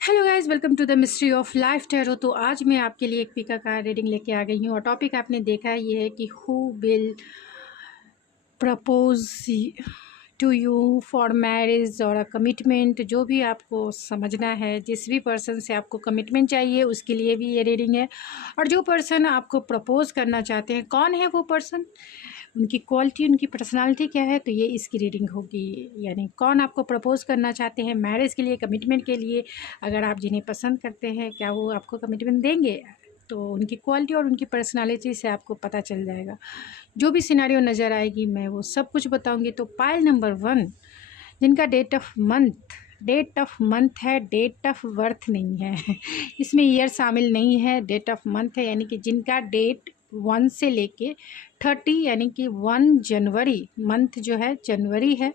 Hello guys, welcome to the mystery of life tarot. तो आज मैं आपके लिए एक पिका का रीडिंग लेके आ गई हूँ और टॉपिक आपने देखा ये है कि who will propose to you for marriage और अ कमिटमेंट। जो भी आपको समझना है, जिस भी पर्सन से आपको कमिटमेंट चाहिए उसके लिए भी ये रीडिंग है। और जो पर्सन आपको प्रपोज करना चाहते हैं, कौन है वो पर्सन, उनकी क्वालिटी, उनकी पर्सनालिटी क्या है, तो ये इसकी रीडिंग होगी। यानी कौन आपको प्रपोज करना चाहते हैं मैरिज के लिए, कमिटमेंट के लिए। अगर आप जिन्हें पसंद करते हैं, क्या वो आपको कमिटमेंट देंगे, तो उनकी क्वालिटी और उनकी पर्सनालिटी से आपको पता चल जाएगा। जो भी सिनेरियो नज़र आएगी मैं वो सब कुछ बताऊंगी। तो पाइल नंबर 1, जिनका डेट ऑफ मंथ है, डेट ऑफ बर्थ नहीं है इसमें ईयर शामिल नहीं है, डेट ऑफ मंथ है। यानी कि जिनका डेट 1 से लेके 30 यानी कि 1 जनवरी, मंथ जो है जनवरी है,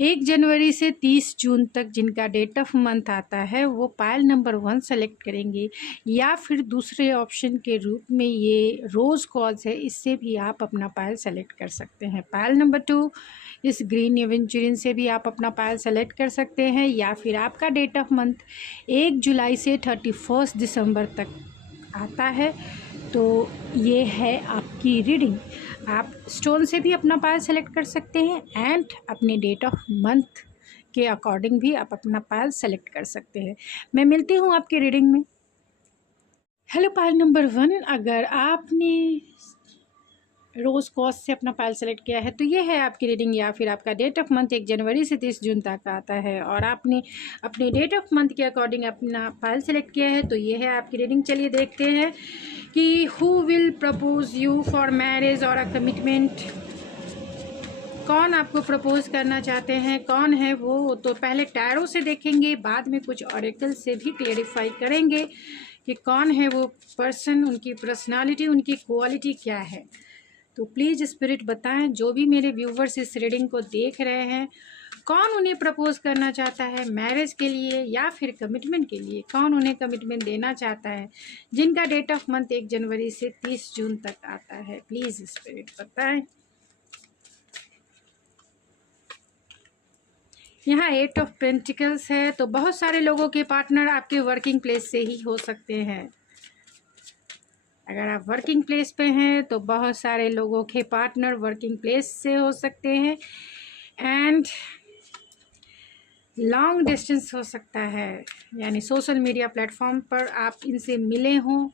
1 जनवरी से 30 जून तक जिनका डेट ऑफ मंथ आता है वो पायल नंबर 1 सेलेक्ट करेंगे। या फिर दूसरे ऑप्शन के रूप में ये रोज़ कॉज है, इससे भी आप अपना पायल सेलेक्ट कर सकते हैं। पायल नंबर 2 इस ग्रीन एवेंचुरिन से भी आप अपना पायल सेलेक्ट कर सकते हैं। या फिर आपका डेट ऑफ मंथ 1 जुलाई से 31 दिसंबर तक आता है, तो ये है आपकी रीडिंग। आप स्टोन से भी अपना पायल सेलेक्ट कर सकते हैं एंड अपने डेट ऑफ मंथ के अकॉर्डिंग भी आप अपना पायल सेलेक्ट कर सकते हैं। मैं मिलती हूँ आपकी रीडिंग में। हेलो पायल नंबर 1, अगर आपने रोज़ कॉस्ट से अपना पायल सेलेक्ट किया है तो ये है आपकी रीडिंग। या फिर आपका डेट ऑफ मंथ 1 जनवरी से 30 जून तक आता है और आपने अपने डेट ऑफ मंथ के अकॉर्डिंग अपना पायल सेलेक्ट किया है, तो ये है आपकी रीडिंग। चलिए देखते हैं कि who will propose you for marriage और अ कमिटमेंट। कौन आपको प्रपोज करना चाहते हैं, कौन है वो, तो पहले टैरो से देखेंगे, बाद में कुछ ऑरेकल से भी क्लेरिफाई करेंगे कि कौन है वो पर्सन, उनकी पर्सनालिटी, उनकी क्वालिटी क्या है। तो प्लीज़ स्पिरिट बताएं, जो भी मेरे व्यूवर्स इस रीडिंग को देख रहे हैं, कौन उन्हें प्रपोज करना चाहता है मैरिज के लिए या फिर कमिटमेंट के लिए, कौन उन्हें कमिटमेंट देना चाहता है, जिनका डेट ऑफ मंथ 1 जनवरी से 30 जून तक आता है। प्लीज़ स्पिरिट बताएं। यहाँ 8 ऑफ पेंटिकल्स है, तो बहुत सारे लोगों के पार्टनर आपके वर्किंग प्लेस से ही हो सकते हैं। अगर आप वर्किंग प्लेस पे हैं तो बहुत सारे लोगों के पार्टनर वर्किंग प्लेस से हो सकते हैं एंड लॉन्ग डिस्टेंस हो सकता है, यानी सोशल मीडिया प्लेटफॉर्म पर आप इनसे मिले हों।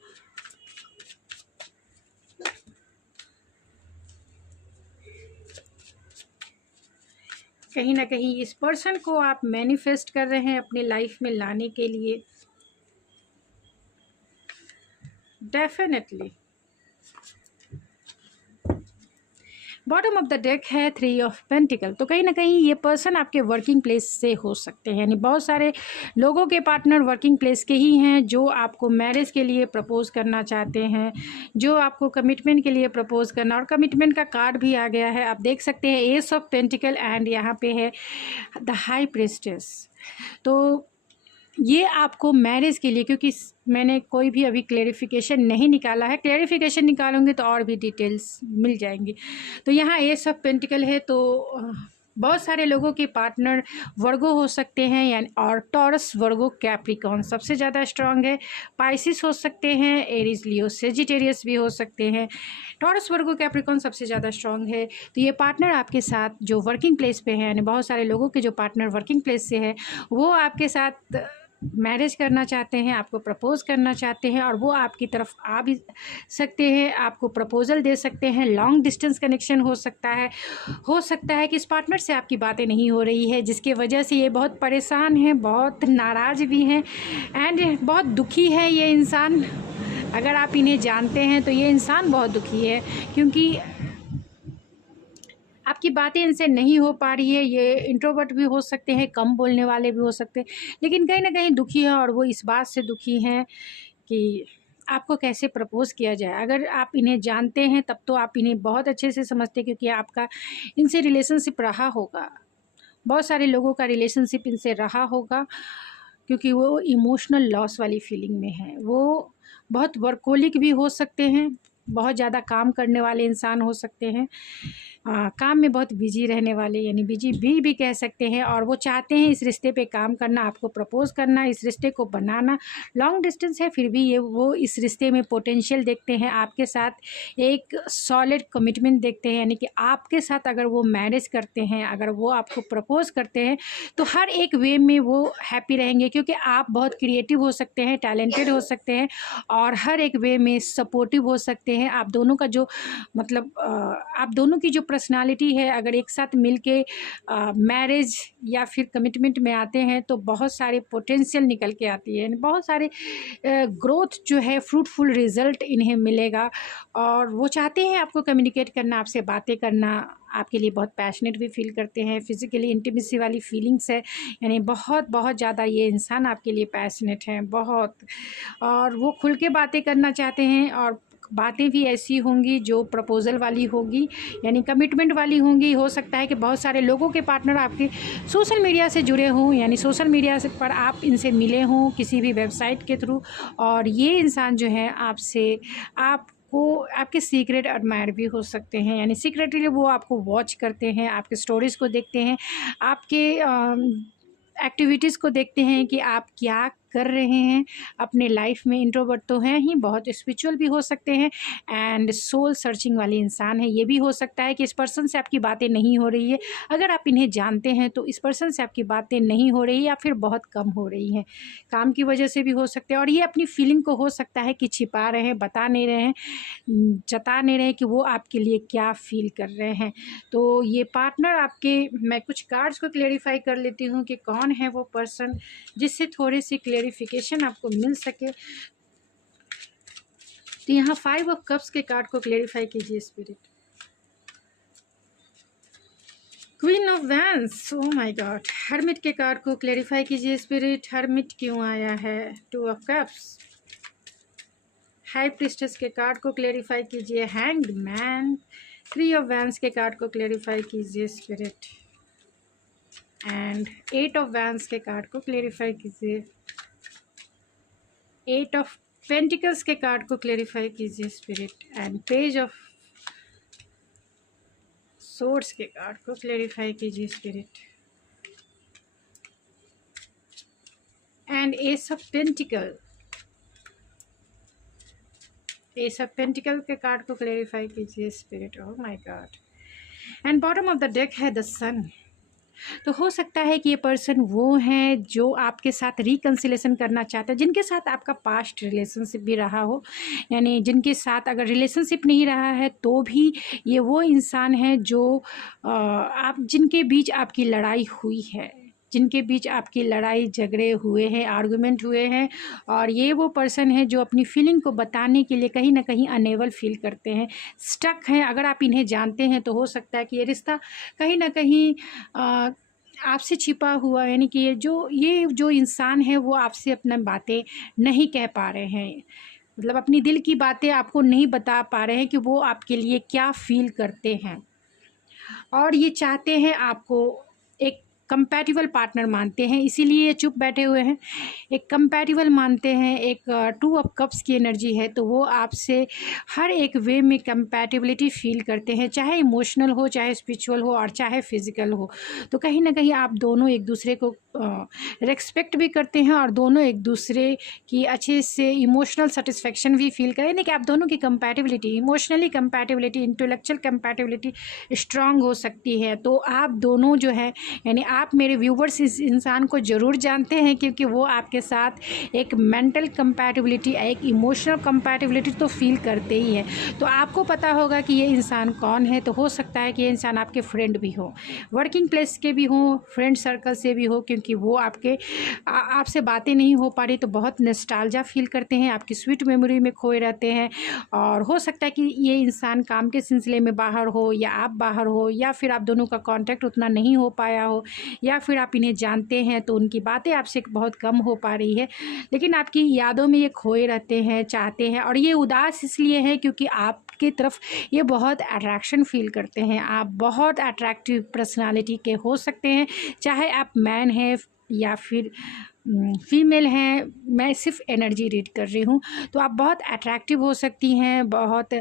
कहीं ना कहीं इस पर्सन को आप मैनिफेस्ट कर रहे हैं अपने लाइफ में लाने के लिए, definitely. Bottom of the deck है 3 ऑफ पेंटिकल, तो कहीं ना कहीं ये पर्सन आपके वर्किंग प्लेस से हो सकते हैं। यानी बहुत सारे लोगों के पार्टनर वर्किंग प्लेस के ही हैं जो आपको मैरिज के लिए प्रपोज करना चाहते हैं, जो आपको कमिटमेंट के लिए प्रपोज करना। और कमिटमेंट का कार्ड भी आ गया है, आप देख सकते हैं, एस ऑफ पेंटिकल एंड यहाँ पे है द हाई प्रिस्टेस। तो ये आपको मैरिज के लिए, क्योंकि मैंने कोई भी अभी क्लेरिफिकेशन नहीं निकाला है, क्लेरिफिकेशन निकालूंगी तो और भी डिटेल्स मिल जाएंगी। तो यहाँ एस ऑफ पेंटिकल है, तो बहुत सारे लोगों के पार्टनर वर्गो हो सकते हैं, यानी और टॉरस, वर्गो, कैप्रिकॉर्न सबसे ज़्यादा स्ट्रांग है। पाइसिस हो सकते हैं, एरीज, लियो, सेजिटेरियस भी हो सकते हैं। टॉरस, वर्गो, कैप्रिकॉर्न सबसे ज़्यादा स्ट्रांग है। तो ये पार्टनर आपके साथ जो वर्किंग प्लेस पे हैं, यानी बहुत सारे लोगों के जो पार्टनर वर्किंग प्लेस से है, वो आपके साथ मैरिज करना चाहते हैं, आपको प्रपोज करना चाहते हैं और वो आपकी तरफ आ भी सकते हैं, आपको प्रपोजल दे सकते हैं। लॉन्ग डिस्टेंस कनेक्शन हो सकता है कि इस पार्टनर से आपकी बातें नहीं हो रही है, जिसके वजह से ये बहुत परेशान हैं, बहुत नाराज़ भी हैं एंड बहुत दुखी है ये इंसान। अगर आप इन्हें जानते हैं तो ये इंसान बहुत दुखी है, क्योंकि आपकी बातें इनसे नहीं हो पा रही है। ये इंट्रोवर्ट भी हो सकते हैं, कम बोलने वाले भी हो सकते हैं, लेकिन कहीं ना कहीं दुखी है। और वो इस बात से दुखी हैं कि आपको कैसे प्रपोज़ किया जाए। अगर आप इन्हें जानते हैं तब तो आप इन्हें बहुत अच्छे से समझते हैं, क्योंकि आपका इनसे रिलेशनशिप रहा होगा, बहुत सारे लोगों का रिलेशनशिप इनसे रहा होगा, क्योंकि वो इमोशनल लॉस वाली फीलिंग में है। वो बहुत वर्कोलिक भी हो सकते हैं, बहुत ज़्यादा काम करने वाले इंसान हो सकते हैं, काम में बहुत बिजी रहने वाले, यानी बिजी भी कह सकते हैं, और वो चाहते हैं इस रिश्ते पे काम करना, आपको प्रपोज़ करना, इस रिश्ते को बनाना। लॉन्ग डिस्टेंस है फिर भी ये वो इस रिश्ते में पोटेंशियल देखते हैं, आपके साथ एक सॉलिड कमिटमेंट देखते हैं, यानी कि आपके साथ अगर वो मैरिज करते हैं, अगर वो आपको प्रपोज़ करते हैं तो हर एक वे में वो हैप्पी रहेंगे, क्योंकि आप बहुत क्रिएटिव हो सकते हैं, टैलेंटेड हो सकते हैं, और हर एक वे में सपोर्टिव हो सकते हैं। आप दोनों का जो मतलब आप दोनों की जो पर्सनालिटी है, अगर एक साथ मिलके मैरिज या फिर कमिटमेंट में आते हैं तो बहुत सारे पोटेंशियल निकल के आती है, बहुत सारे ग्रोथ जो है, फ्रूटफुल रिजल्ट इन्हें मिलेगा। और वो चाहते हैं आपको कम्युनिकेट करना, आपसे बातें करना, आपके लिए बहुत पैशनेट भी फील करते हैं, फिज़िकली इंटीमेसी वाली फीलिंग्स है, यानी बहुत बहुत ज़्यादा ये इंसान आपके लिए पैशनेट हैं बहुत, और वो खुल के बातें करना चाहते हैं, और बातें भी ऐसी होंगी जो प्रपोज़ल वाली होगी, यानी कमिटमेंट वाली होंगी। हो सकता है कि बहुत सारे लोगों के पार्टनर आपके सोशल मीडिया से जुड़े हों, यानी सोशल मीडिया से पर आप इनसे मिले हों किसी भी वेबसाइट के थ्रू, और ये इंसान जो है आपसे आपको आपके सीक्रेट एडमायर भी हो सकते हैं, यानी सीक्रेटली वो आपको वॉच करते हैं, आपके स्टोरीज़ को देखते हैं, आपके एक्टिविटीज़ को देखते हैं कि आप क्या कर रहे हैं अपने लाइफ में। इंट्रोवर्ट तो हैं ही, बहुत स्पिरिचुअल भी हो सकते हैं, एंड सोल सर्चिंग वाले इंसान है। ये भी हो सकता है कि इस पर्सन से आपकी बातें नहीं हो रही है, अगर आप इन्हें जानते हैं तो इस पर्सन से आपकी बातें नहीं हो रही या फिर बहुत कम हो रही हैं, काम की वजह से भी हो सकते हैं, और ये अपनी फीलिंग को हो सकता है कि छिपा रहे हैं, बता नहीं रहे हैं, जता नहीं रहे हैं कि वो आपके लिए क्या फील कर रहे हैं। तो ये पार्टनर आपके, मैं कुछ कार्ड्स को क्लेरिफाई कर लेती हूँ कि कौन है वो पर्सन, जिससे थोड़ी सी क्लेरिफिकेशन आपको मिल सके। तो यहाँ 5 ऑफ कप्स के कार्ड को क्लेरिफाई कीजिए spirit. Queen of vents, oh my God. Hermit के कार्ड को क्लेरिफाई कीजिए स्पिरिट, हर्मिट क्यों आया है। 2 ऑफ कप्स। हाई प्रिस्टेस के कार्ड को क्लेरिफाई कीजिए, हैंग्ड मैन। 3 ऑफ वैंस के कार्ड को क्लेरिफाई कीजिए स्पिरिट, एंड 8 ऑफ वैंस के कार्ड को क्लेरिफाई कीजिए। 8 ऑफ पेंटिकल्स के कार्ड को क्लेरिफाई कीजिए spirit, and page of swords के कार्ड को क्लेरिफाई कीजिए spirit, and S of pentacle. S of pentacle के कार्ड को क्लेरिफाई कीजिए spirit, oh my God. And bottom of the deck है द सन। तो हो सकता है कि ये पर्सन वो हैं जो आपके साथ रिकन्सिलेशन करना चाहते हैं, जिनके साथ आपका पास्ट रिलेशनशिप भी रहा हो, यानी जिनके साथ अगर रिलेशनशिप नहीं रहा है तो भी ये वो इंसान है जो आप जिनके बीच आपकी लड़ाई हुई है, जिनके बीच आपकी लड़ाई झगड़े हुए हैं, आर्गुमेंट हुए हैं, और ये वो पर्सन है जो अपनी फीलिंग को बताने के लिए कहीं ना कहीं अनेबल फील करते हैं, स्टक हैं। अगर आप इन्हें जानते हैं तो हो सकता है कि ये रिश्ता कहीं ना कहीं आपसे छिपा हुआ, यानी कि ये जो इंसान है वो आपसे अपना बातें नहीं कह पा रहे हैं, मतलब अपनी दिल की बातें आपको नहीं बता पा रहे हैं कि वो आपके लिए क्या फील करते हैं, और ये चाहते हैं आपको एक कंपैटिबल पार्टनर मानते हैं, इसीलिए ये चुप बैठे हुए हैं, एक कंपैटिबल मानते हैं। एक 2 ऑफ कप्स की एनर्जी है, तो वो आपसे हर एक वे में कंपैटिबिलिटी फील करते हैं, चाहे इमोशनल हो, चाहे स्पिरिचुअल हो, और चाहे फिज़िकल हो। तो कहीं ना कहीं आप दोनों एक दूसरे को रेस्पेक्ट भी करते हैं, और दोनों एक दूसरे की अच्छे से इमोशनल सेटिस्फेक्शन भी फील करें, यानी कि आप दोनों की compatibility, emotionally compatibility, intellectual compatibility strong हो सकती है। तो आप दोनों जो है, यानी आप मेरे व्यूवर्स इस इंसान को ज़रूर जानते हैं, क्योंकि वो आपके साथ एक मेंटल कंपैटिबिलिटी, एक इमोशनल कंपैटिबिलिटी तो फील करते ही हैं। तो आपको पता होगा कि ये इंसान कौन है। तो हो सकता है कि ये इंसान आपके फ्रेंड भी हो, वर्किंग प्लेस के भी हों, फ्रेंड सर्कल से भी हो, क्योंकि वो आपसे बातें नहीं हो पा रही तो बहुत नॉस्टैल्जिया फील करते हैं, आपकी स्वीट मेमोरी में खोए रहते हैं। और हो सकता है कि ये इंसान काम के सिलसिले में बाहर हो, या आप बाहर हो, या फिर आप दोनों का कांटेक्ट उतना नहीं हो पाया हो, या फिर आप इन्हें जानते हैं तो उनकी बातें आपसे बहुत कम हो पा रही है, लेकिन आपकी यादों में ये खोए रहते हैं, चाहते हैं। और ये उदास इसलिए है क्योंकि आपकी तरफ ये बहुत अट्रैक्शन फील करते हैं, आप बहुत अट्रैक्टिव पर्सनालिटी के हो सकते हैं, चाहे आप मैन हैं या फिर फीमेल हैं। मैं सिर्फ एनर्जी रीड कर रही हूँ। तो आप बहुत अट्रैक्टिव हो सकती हैं, बहुत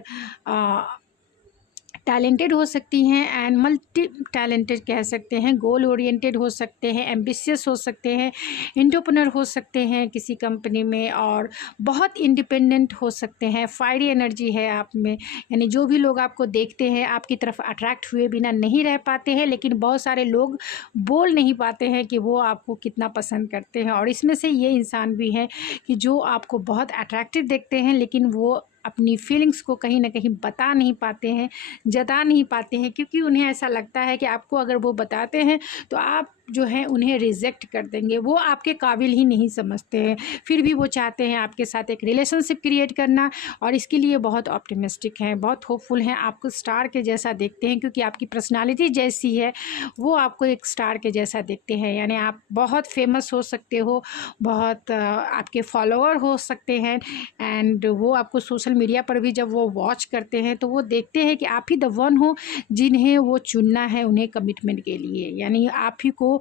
टैलेंटेड हो सकती हैं एंड मल्टी टैलेंटेड कह सकते हैं, गोल ओरिएंटेड हो सकते हैं, एम्बिशियस हो सकते हैं, एंटरप्रेन्योर हो सकते हैं किसी कंपनी में, और बहुत इंडिपेंडेंट हो सकते हैं। फायरी एनर्जी है आप में, यानी जो भी लोग आपको देखते हैं आपकी तरफ अट्रैक्ट हुए बिना नहीं रह पाते हैं, लेकिन बहुत सारे लोग बोल नहीं पाते हैं कि वो आपको कितना पसंद करते हैं। और इसमें से ये इंसान भी हैं कि जो आपको बहुत अट्रैक्टिव देखते हैं, लेकिन वो अपनी फीलिंग्स को कहीं ना कहीं बता नहीं पाते हैं, जता नहीं पाते हैं, क्योंकि उन्हें ऐसा लगता है कि आपको अगर वो बताते हैं तो आप जो है उन्हें रिजेक्ट कर देंगे, वो आपके काबिल ही नहीं समझते हैं। फिर भी वो चाहते हैं आपके साथ एक रिलेशनशिप क्रिएट करना, और इसके लिए बहुत ऑप्टिमिस्टिक हैं, बहुत होपफुल हैं, आपको स्टार के जैसा देखते हैं, क्योंकि आपकी पर्सनालिटी जैसी है वो आपको एक स्टार के जैसा देखते हैं। यानी आप बहुत फेमस हो सकते हो, बहुत आपके फॉलोअर हो सकते हैं, एंड वो आपको सोशल मीडिया पर भी जब वो वॉच करते हैं तो वो देखते हैं कि आप ही द वन हो जिन्हें वो चुनना है उन्हें कमिटमेंट के लिए, यानी आप ही को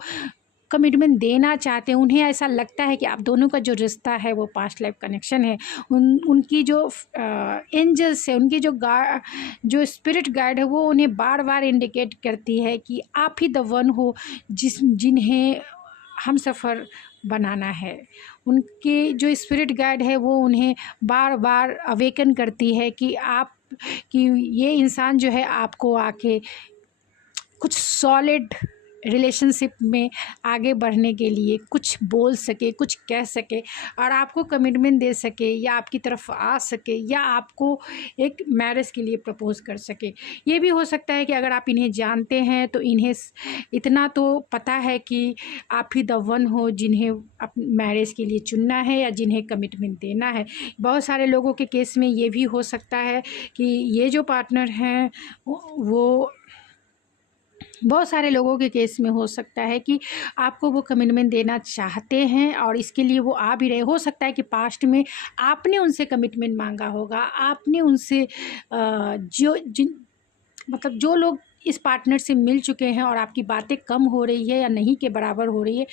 कमिटमेंट देना चाहते हैं। उन्हें ऐसा लगता है कि आप दोनों का जो रिश्ता है वो पास्ट लाइफ कनेक्शन है। उनकी जो एंजल्स है, उनकी जो स्पिरिट गाइड है, वो उन्हें बार बार इंडिकेट करती है कि आप ही द वन हो जिन्हें हम सफ़र बनाना है। उनके जो स्पिरिट गाइड है वो उन्हें बार बार अवेकन करती है कि ये इंसान जो है आपको आके कुछ सॉलिड रिलेशनशिप में आगे बढ़ने के लिए कुछ बोल सके, कुछ कह सके, और आपको कमिटमेंट दे सके, या आपकी तरफ आ सके, या आपको एक मैरिज के लिए प्रपोज़ कर सके। ये भी हो सकता है कि अगर आप इन्हें जानते हैं तो इन्हें इतना तो पता है कि आप ही द वन हो जिन्हें मैरिज के लिए चुनना है या जिन्हें कमिटमेंट देना है। बहुत सारे लोगों के केस में ये भी हो सकता है कि ये जो पार्टनर हैं वो बहुत सारे लोगों के केस में हो सकता है कि आपको वो कमिटमेंट देना चाहते हैं, और इसके लिए वो आ भी रहे। हो सकता है कि पास्ट में आपने उनसे कमिटमेंट मांगा होगा, आपने उनसे जो लोग इस पार्टनर से मिल चुके हैं और आपकी बातें कम हो रही है या नहीं के बराबर हो रही है,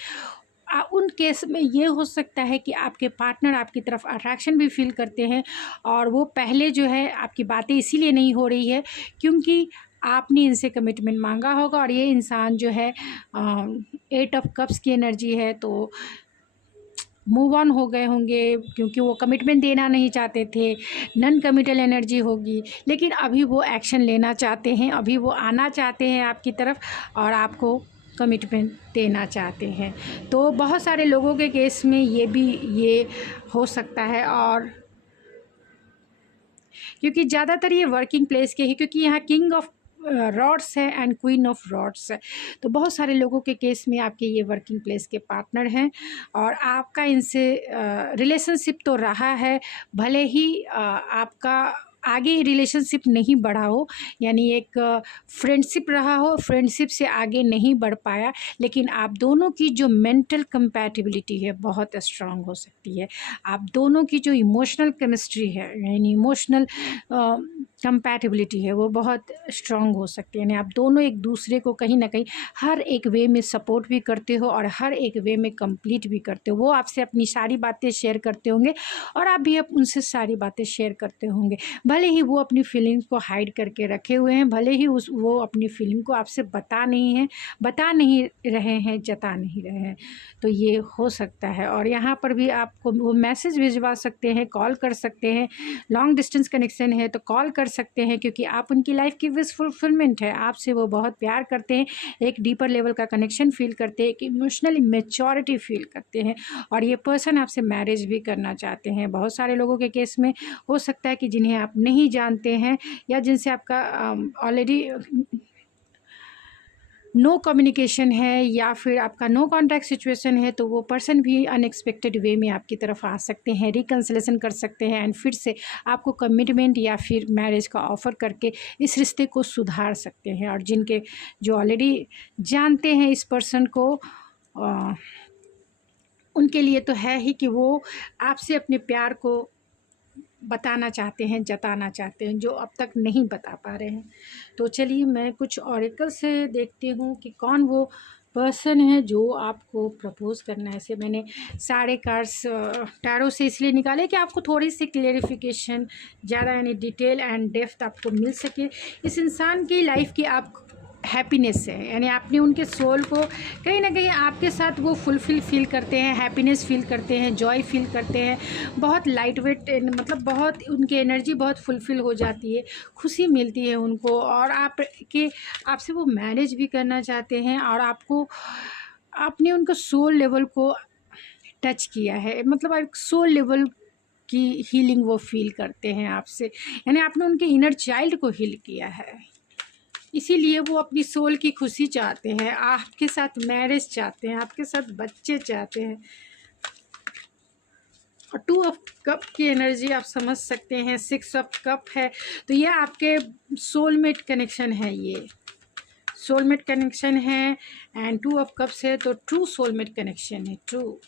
उन केस में ये हो सकता है कि आपके पार्टनर आपकी तरफ अट्रैक्शन भी फील करते हैं, और वो पहले जो है आपकी बातें इसीलिए नहीं हो रही है क्योंकि आपने इनसे कमिटमेंट मांगा होगा। और ये इंसान जो है 8 ऑफ कप्स की एनर्जी है, तो मूव ऑन हो गए होंगे क्योंकि वो कमिटमेंट देना नहीं चाहते थे। नॉन कमिटल एनर्जी होगी, लेकिन अभी वो एक्शन लेना चाहते हैं, अभी वो आना चाहते हैं आपकी तरफ और आपको कमिटमेंट देना चाहते हैं। तो बहुत सारे लोगों के केस में ये हो सकता है, और क्योंकि ज़्यादातर ये वर्किंग प्लेस के ही, क्योंकि यहाँ किंग ऑफ रॉड्स है एंड क्वीन ऑफ रॉड्स है, तो बहुत सारे लोगों के केस में आपके ये वर्किंग प्लेस के पार्टनर हैं, और आपका इनसे रिलेशनशिप तो रहा है, भले ही आपका आगे रिलेशनशिप नहीं बढ़ा हो, यानी एक फ्रेंडशिप रहा हो, फ्रेंडशिप से आगे नहीं बढ़ पाया, लेकिन आप दोनों की जो मेंटल कंपैटिबिलिटी है बहुत स्ट्रांग हो सकती है। आप दोनों की जो इमोशनल केमिस्ट्री है, यानी इमोशनल कंपैटिबिलिटी है, वो बहुत स्ट्रांग हो सकती है। यानी आप दोनों एक दूसरे को कहीं ना कहीं हर एक वे में सपोर्ट भी करते हो और हर एक वे में कंप्लीट भी करते हो। वो आपसे अपनी सारी बातें शेयर करते होंगे और आप भी उनसे सारी बातें शेयर करते होंगे। भले ही वो अपनी फीलिंग्स को हाइड करके रखे हुए हैं, भले ही वो अपनी फीलिंग को आपसे बता नहीं रहे हैं, जता नहीं रहे हैं, तो ये हो सकता है। और यहाँ पर भी आपको वो मैसेज भिजवा सकते हैं, कॉल कर सकते हैं। लॉन्ग डिस्टेंस कनेक्शन है तो कॉल कर सकते हैं, क्योंकि आप उनकी लाइफ की विश फुलफिलमेंट है। आपसे वो बहुत प्यार करते हैं, एक डीपर लेवल का कनेक्शन फील करते हैं, एक इमोशनली मैच्योरिटी फील करते हैं, और ये पर्सन आपसे मैरिज भी करना चाहते हैं। बहुत सारे लोगों के केस में हो सकता है कि जिन्हें आप नहीं जानते हैं या जिनसे आपका ऑलरेडी नो कम्युनिकेशन है या फिर आपका नो कॉन्टैक्ट सिचुएशन है, तो वो पर्सन भी अनएक्सपेक्टेड वे में आपकी तरफ आ सकते हैं, रिकन्सिलेशन कर सकते हैं, एंड फिर से आपको कमिटमेंट या फिर मैरिज का ऑफ़र करके इस रिश्ते को सुधार सकते हैं। और जिनके जो ऑलरेडी जानते हैं इस पर्सन को, उनके लिए तो है ही कि वो आपसे अपने प्यार को बताना चाहते हैं, जताना चाहते हैं, जो अब तक नहीं बता पा रहे हैं। तो चलिए मैं कुछ ऑरेकल से देखती हूँ कि कौन वो पर्सन है जो आपको प्रपोज करना है। ऐसे मैंने सारे कार्ड्स टैरो से इसलिए निकाले कि आपको थोड़ी सी क्लेरिफिकेशन ज़्यादा यानी डिटेल एंड डेप्थ आपको मिल सके। इस इंसान की लाइफ की आप हैप्पीनेस है, यानी आपने उनके सोल को कहीं ना कहीं आपके साथ वो फुलफिल फील करते हैं, हैप्पीनेस फील करते हैं, जॉय फील करते हैं, बहुत लाइट वेट, मतलब बहुत उनकी एनर्जी बहुत फुलफिल हो जाती है, खुशी मिलती है उनको, और आपसे वो मैरिज भी करना चाहते हैं, और आपने उनका सोल लेवल को टच किया है, मतलब एक सोल लेवल की हीलिंग वो फील करते हैं आपसे, यानी आपने उनके इनर चाइल्ड को हील किया है। इसीलिए वो अपनी सोल की खुशी चाहते हैं, आपके साथ मैरिज चाहते हैं, आपके साथ बच्चे चाहते हैं। और 2 ऑफ कप की एनर्जी आप समझ सकते हैं, 6 ऑफ कप है, तो ये आपके सोलमेट कनेक्शन है, ये सोलमेट कनेक्शन है। एंड 2 ऑफ कप्स है तो ट्रू सोलमेट कनेक्शन है, ट्रू।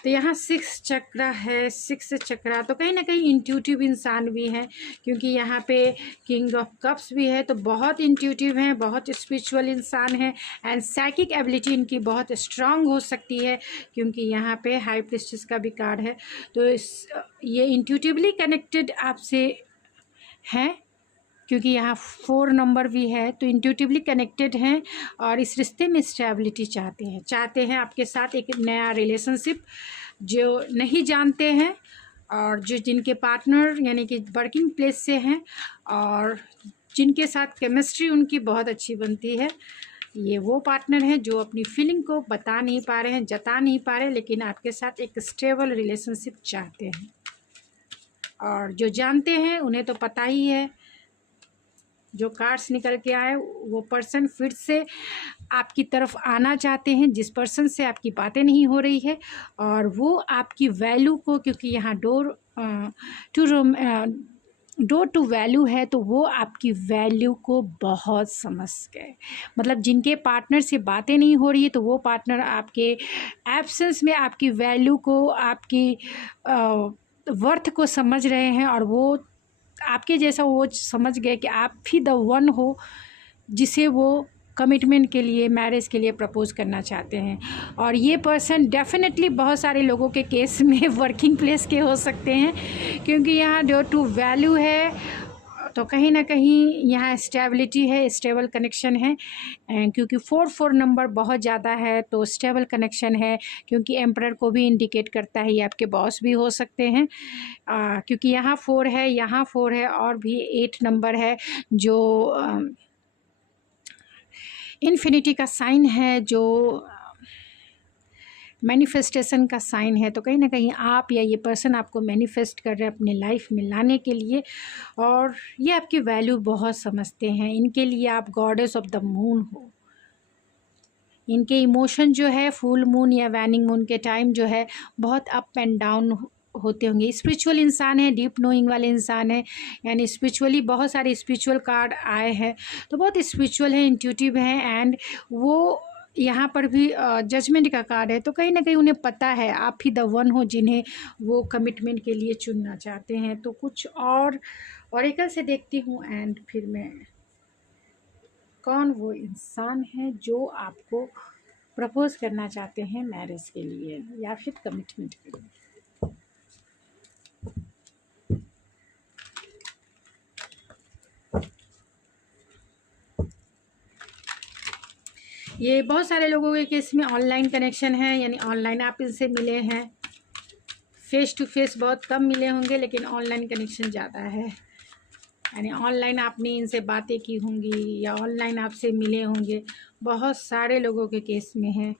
तो यहाँ 6 चक्रा है, 6 चक्रा तो कहीं ना कहीं इंट्यूटिव इंसान भी हैं, क्योंकि यहाँ पे किंग ऑफ कप्स भी है, तो बहुत इंट्यूटिव हैं, बहुत स्पिरिचुअल इंसान हैं, एंड साइकिक एबिलिटी इनकी बहुत स्ट्रांग हो सकती है, क्योंकि यहाँ पे हाई प्रीस्टेस का भी कार्ड है। तो ये इंट्यूटिवली कनेक्टेड आपसे हैं, क्योंकि यहाँ 4 नंबर भी है, तो इंट्यूटिवली कनेक्टेड हैं, और इस रिश्ते में स्टेबिलिटी चाहते हैं आपके साथ एक नया रिलेशनशिप, जो नहीं जानते हैं, और जिनके पार्टनर यानी कि वर्किंग प्लेस से हैं, और जिनके साथ केमिस्ट्री उनकी बहुत अच्छी बनती है। ये वो पार्टनर हैं जो अपनी फीलिंग को बता नहीं पा रहे हैं, जता नहीं पा रहे, लेकिन आपके साथ एक स्टेबल रिलेशनशिप चाहते हैं, और जो जानते हैं उन्हें तो पता ही है। जो कार्ड्स निकल के आए, वो पर्सन फिर से आपकी तरफ आना चाहते हैं, जिस पर्सन से आपकी बातें नहीं हो रही है, और वो आपकी वैल्यू को, क्योंकि यहाँ डोर टू वैल्यू है, तो वो आपकी वैल्यू को बहुत समझ गए। मतलब जिनके पार्टनर से बातें नहीं हो रही है, तो वो पार्टनर आपके एब्सेंस में आपकी वैल्यू को, आपकी वर्थ को समझ रहे हैं, और वो आपके जैसा वो समझ गए कि आप ही द वन हो जिसे वो कमिटमेंट के लिए, मैरिज के लिए प्रपोज करना चाहते हैं। और ये पर्सन डेफिनेटली बहुत सारे लोगों के केस में वर्किंग प्लेस के हो सकते हैं, क्योंकि यहाँ डोर टू वैल्यू है, तो कहीं ना कहीं यहाँ स्टेबिलिटी है, स्टेबल कनेक्शन है, क्योंकि 4 नंबर बहुत ज़्यादा है, तो स्टेबल कनेक्शन है, क्योंकि एम्परर को भी इंडिकेट करता है, ये आपके बॉस भी हो सकते हैं, क्योंकि यहाँ 4 है, यहाँ 4 है, और भी 8 नंबर है जो इन्फिनिटी का साइन है, जो मैनिफेस्टेशन का साइन है। तो कहीं ना कहीं आप या ये पर्सन आपको मैनिफेस्ट कर रहे हैं अपने लाइफ में लाने के लिए, और ये आपकी वैल्यू बहुत समझते हैं। इनके लिए आप गॉडेस ऑफ द मून हो। इनके इमोशन जो है फुल मून या वैनिंग मून के टाइम जो है बहुत अप एंड डाउन होते होंगे। स्पिरिचुअल इंसान है, डीप नोइंग वाले इंसान है, यानी स्पिरिचुअली बहुत सारे स्पिरिचुअल कार्ड आए हैं, तो बहुत स्पिरिचुअल है, इंट्यूटिव है, एंड वो यहाँ पर भी जजमेंट का कार्ड है, तो कहीं ना कहीं उन्हें पता है आप ही द वन हो जिन्हें वो कमिटमेंट के लिए चुनना चाहते हैं। तो कुछ और ऑरेकल से देखती हूँ, एंड फिर मैं कौन वो इंसान है जो आपको प्रपोज करना चाहते हैं मैरिज के लिए या फिर कमिटमेंट के लिए। ये बहुत सारे लोगों के केस में ऑनलाइन कनेक्शन है, यानी ऑनलाइन आप इनसे मिले हैं, फेस टू फेस बहुत कम मिले होंगे, लेकिन ऑनलाइन कनेक्शन ज़्यादा है, यानी ऑनलाइन आपने इनसे बातें की होंगी या ऑनलाइन आपसे मिले होंगे। बहुत सारे लोगों के केस में है।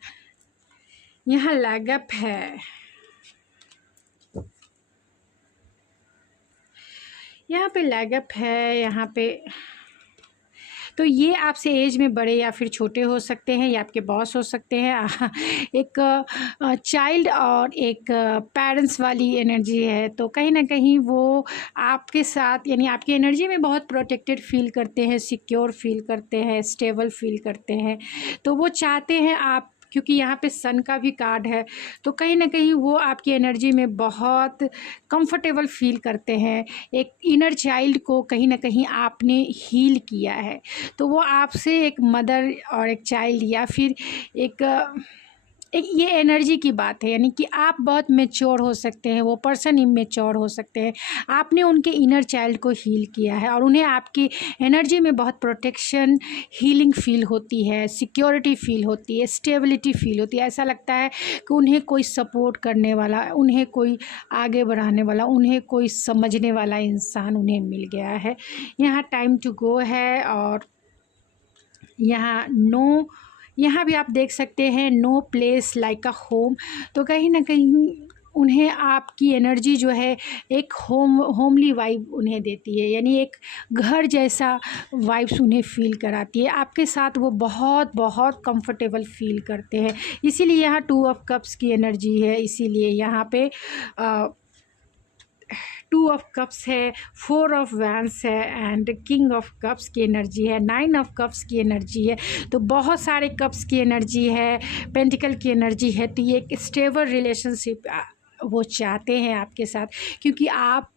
यहाँ लैगअप है, यहाँ पे लैगअप है, यहाँ पे तो ये आपसे एज में बड़े या फिर छोटे हो सकते हैं, या आपके बॉस हो सकते हैं। एक चाइल्ड और एक पेरेंट्स वाली एनर्जी है, तो कहीं ना कहीं वो आपके साथ यानी आपकी एनर्जी में बहुत प्रोटेक्टेड फील करते हैं, सिक्योर फील करते हैं, स्टेबल फील करते हैं। तो वो चाहते हैं आप क्योंकि यहाँ पे सन का भी कार्ड है, तो कहीं ना कहीं वो आपकी एनर्जी में बहुत कंफर्टेबल फील करते हैं। एक इनर चाइल्ड को कहीं ना कहीं आपने हील किया है, तो वो आपसे एक मदर और एक चाइल्ड या फिर एक ये एनर्जी की बात है, यानी कि आप बहुत मैच्योर हो सकते हैं, वो पर्सन इमेच्योर हो सकते हैं। आपने उनके इनर चाइल्ड को हील किया है और उन्हें आपकी एनर्जी में बहुत प्रोटेक्शन, हीलिंग फील होती है, सिक्योरिटी फील होती है, स्टेबिलिटी फील होती है। ऐसा लगता है कि उन्हें कोई सपोर्ट करने वाला, उन्हें कोई आगे बढ़ाने वाला, उन्हें कोई समझने वाला इंसान उन्हें मिल गया है। यहाँ टाइम टू गो है और यहाँ नो, यहाँ भी आप देख सकते हैं no place like a home. तो कहीं ना कहीं उन्हें आपकी एनर्जी जो है एक होमली वाइब उन्हें देती है, यानी एक घर जैसा वाइब्स उन्हें फील कराती है। आपके साथ वो बहुत बहुत कंफर्टेबल फील करते हैं। इसीलिए यहाँ 2 ऑफ कप्स की एनर्जी है, इसीलिए यहाँ पे 2 ऑफ कप्स है, 4 ऑफ वैंड्स है एंड किंग ऑफ कप्स की एनर्जी है, 9 ऑफ कप्स की एनर्जी है। तो बहुत सारे कप्स की एनर्जी है, पेंटिकल की एनर्जी है। तो ये एक स्टेबल रिलेशनशिप वो चाहते हैं आपके साथ, क्योंकि आप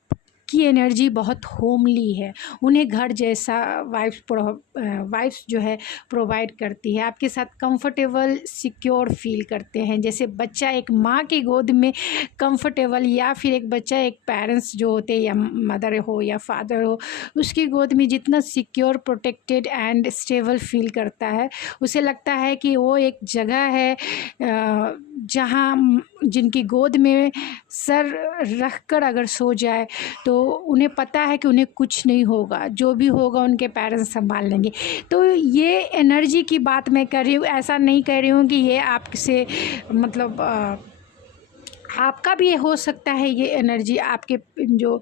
की एनर्जी बहुत होमली है, उन्हें घर जैसा वाइब्स जो है प्रोवाइड करती है। आपके साथ कंफर्टेबल सिक्योर फील करते हैं, जैसे बच्चा एक माँ की गोद में कंफर्टेबल, या फिर एक बच्चा एक पेरेंट्स जो होते हैं, या मदर हो या फादर हो, उसकी गोद में जितना secure, protected and stable feel करता है, उसे लगता है कि वो एक जगह है जहाँ जिनकी गोद में सर रख कर अगर सो जाए तो उन्हें पता है कि उन्हें कुछ नहीं होगा, जो भी होगा उनके पेरेंट्स संभाल लेंगे। तो ये एनर्जी की बात मैं कर रही हूँ, ऐसा नहीं कह रही हूँ कि ये आपसे मतलब आपका भी हो सकता है ये एनर्जी, आपके जो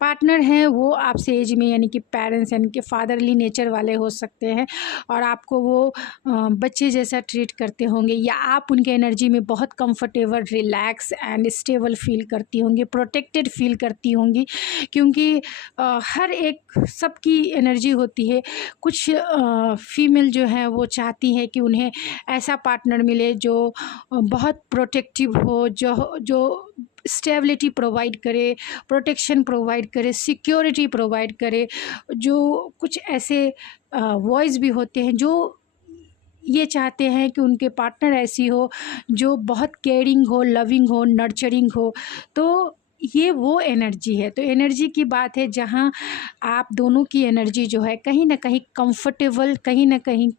पार्टनर हैं वो आपसे एज में, यानी कि पेरेंट्स यानी कि फादरली नेचर वाले हो सकते हैं और आपको वो बच्चे जैसा ट्रीट करते होंगे, या आप उनके एनर्जी में बहुत comfortable, relax and stable feel करती होंगी, प्रोटेक्टेड फील करती होंगी। क्योंकि हर एक सबकी एनर्जी होती है। कुछ फीमेल जो है वो चाहती है कि उन्हें ऐसा पार्टनर मिले जो बहुत प्रोटेक्टिव हो, जो स्टेबिलिटी प्रोवाइड करे, प्रोटेक्शन प्रोवाइड करे, सिक्योरिटी प्रोवाइड करे। जो कुछ ऐसे वॉइस भी होते हैं जो ये चाहते हैं कि उनके पार्टनर ऐसी हो जो बहुत केयरिंग हो, लविंग हो, नर्चरिंग हो। तो ये वो एनर्जी है। तो एनर्जी की बात है जहाँ आप दोनों की एनर्जी जो है कहीं ना कहीं कंफर्टेबल, कहीं ना कहीं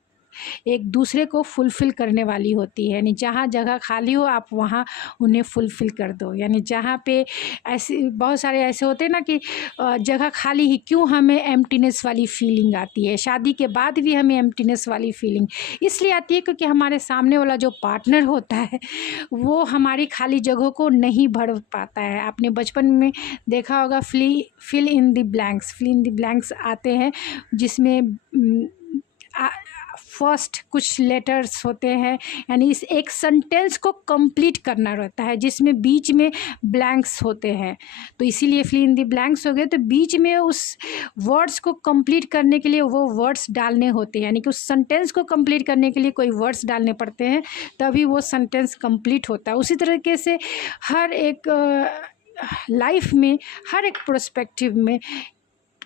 एक दूसरे को फुलफ़िल करने वाली होती है। यानी जहाँ जगह खाली हो आप वहाँ उन्हें फुलफ़िल कर दो। यानी जहाँ पे ऐसे बहुत सारे ऐसे होते हैं ना कि जगह खाली ही क्यों, हमें एम्प्टीनेस वाली फीलिंग आती है। शादी के बाद भी हमें एम्प्टीनेस वाली फीलिंग इसलिए आती है क्योंकि हमारे सामने वाला जो पार्टनर होता है वो हमारी खाली जगहों को नहीं भर पाता है। आपने बचपन में देखा होगा फिल इन द ब्लैंक्स आते हैं, जिसमें फर्स्ट कुछ लेटर्स होते हैं, यानी इस एक सेंटेंस को कंप्लीट करना रहता है जिसमें बीच में ब्लैंक्स होते हैं। तो इसीलिए फिल इन द ब्लैंक्स हो गए। तो बीच में उस वर्ड्स को कंप्लीट करने के लिए वो वर्ड्स डालने होते हैं, यानी कि उस सेंटेंस को कंप्लीट करने के लिए कोई वर्ड्स डालने पड़ते हैं, तभी वो सेंटेंस कंप्लीट होता है। उसी तरीके से हर एक लाइफ में, हर एक प्रोस्पेक्टिव में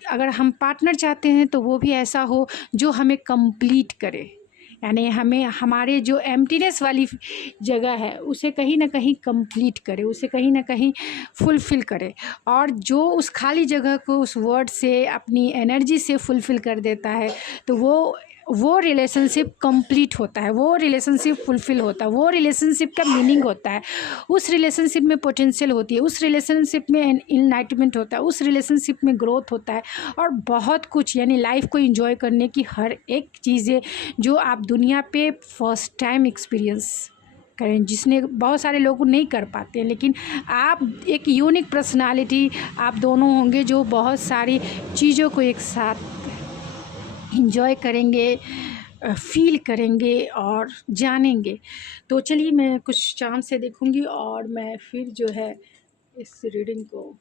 अगर हम पार्टनर चाहते हैं तो वो भी ऐसा हो जो हमें कंप्लीट करे, यानी हमें हमारे जो एम्प्टीनेस वाली जगह है उसे कहीं ना कहीं कंप्लीट करे, उसे कहीं ना कहीं फुलफ़िल करे। और जो उस खाली जगह को उस वर्ड से, अपनी एनर्जी से फुलफ़िल कर देता है, तो वो रिलेशनशिप कंप्लीट होता है, वो रिलेशनशिप फुलफ़िल होता है, वो रिलेशनशिप का मीनिंग होता है, उस रिलेशनशिप में पोटेंशियल होती है, उस रिलेशनशिप में इनलाइटमेंट होता है, उस रिलेशनशिप में ग्रोथ होता है और बहुत कुछ, यानी लाइफ को एंजॉय करने की हर एक चीज़ें जो आप दुनिया पे फर्स्ट टाइम एक्सपीरियंस करें, जिसने बहुत सारे लोग नहीं कर पाते हैं। लेकिन आप एक यूनिक पर्सनालिटी आप दोनों होंगे जो बहुत सारी चीज़ों को एक साथ इंजॉय करेंगे, फील करेंगे और जानेंगे। तो चलिए मैं कुछ चांद से देखूंगी और मैं फिर जो है इस रीडिंग को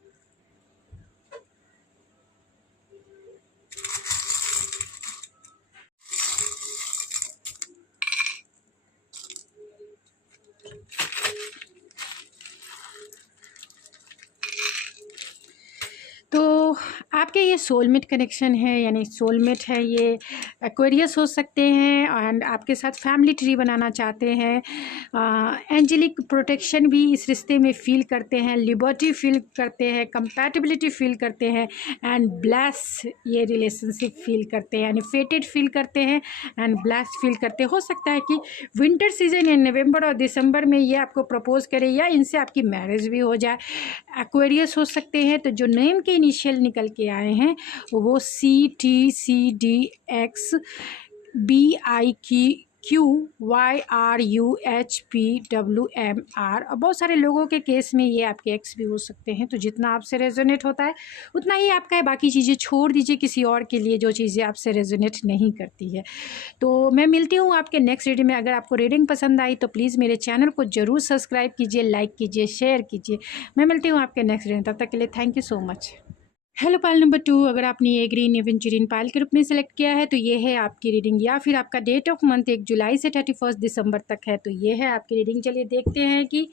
तो आपके ये सोलमेट कनेक्शन है, यानी सोलमेट है, ये एक्वेरियस हो सकते हैं एंड आपके साथ फैमिली ट्री बनाना चाहते हैं। एंजेलिक प्रोटेक्शन भी इस रिश्ते में फील करते हैं, लिबर्टी फील करते हैं, कंपैटिबिलिटी फील करते हैं एंड ब्लेस ये रिलेशनशिप फील करते हैं, यानी फेटेड फील करते हैं एंड ब्लेस फील करते हैं। हो सकता है कि विंटर सीजन या नवंबर और दिसंबर में ये आपको प्रपोज करे या इनसे आपकी मैरिज भी हो जाए। एक्वेरियस हो सकते हैं। तो जो नेम के इनिशियल निकल के आए हैं वो CTCDXBIQYRUHPWMR। और बहुत सारे लोगों के केस में ये आपके एक्स भी हो सकते हैं। तो जितना आपसे रेजोनेट होता है उतना ही आपका है, बाकी चीज़ें छोड़ दीजिए किसी और के लिए जो चीज़ें आपसे रेजोनेट नहीं करती है। तो मैं मिलती हूँ आपके नेक्स्ट रीडिंग में। अगर आपको रीडिंग पसंद आई तो प्लीज़ मेरे चैनल को ज़रूर सब्सक्राइब कीजिए, लाइक कीजिए, शेयर कीजिए। मैं मिलती हूँ आपके नेक्स्ट रीडिंग, तब तक के लिए thank you so much. Hello pile number 2, अगर आपने ये ग्रीन एवेंचुरिन पाइल के रूप में सेलेक्ट किया है तो ये है आपकी रीडिंग, या फिर आपका डेट ऑफ मंथ 1 जुलाई से 31 दिसंबर तक है तो ये है आपकी रीडिंग। चलिए देखते हैं कि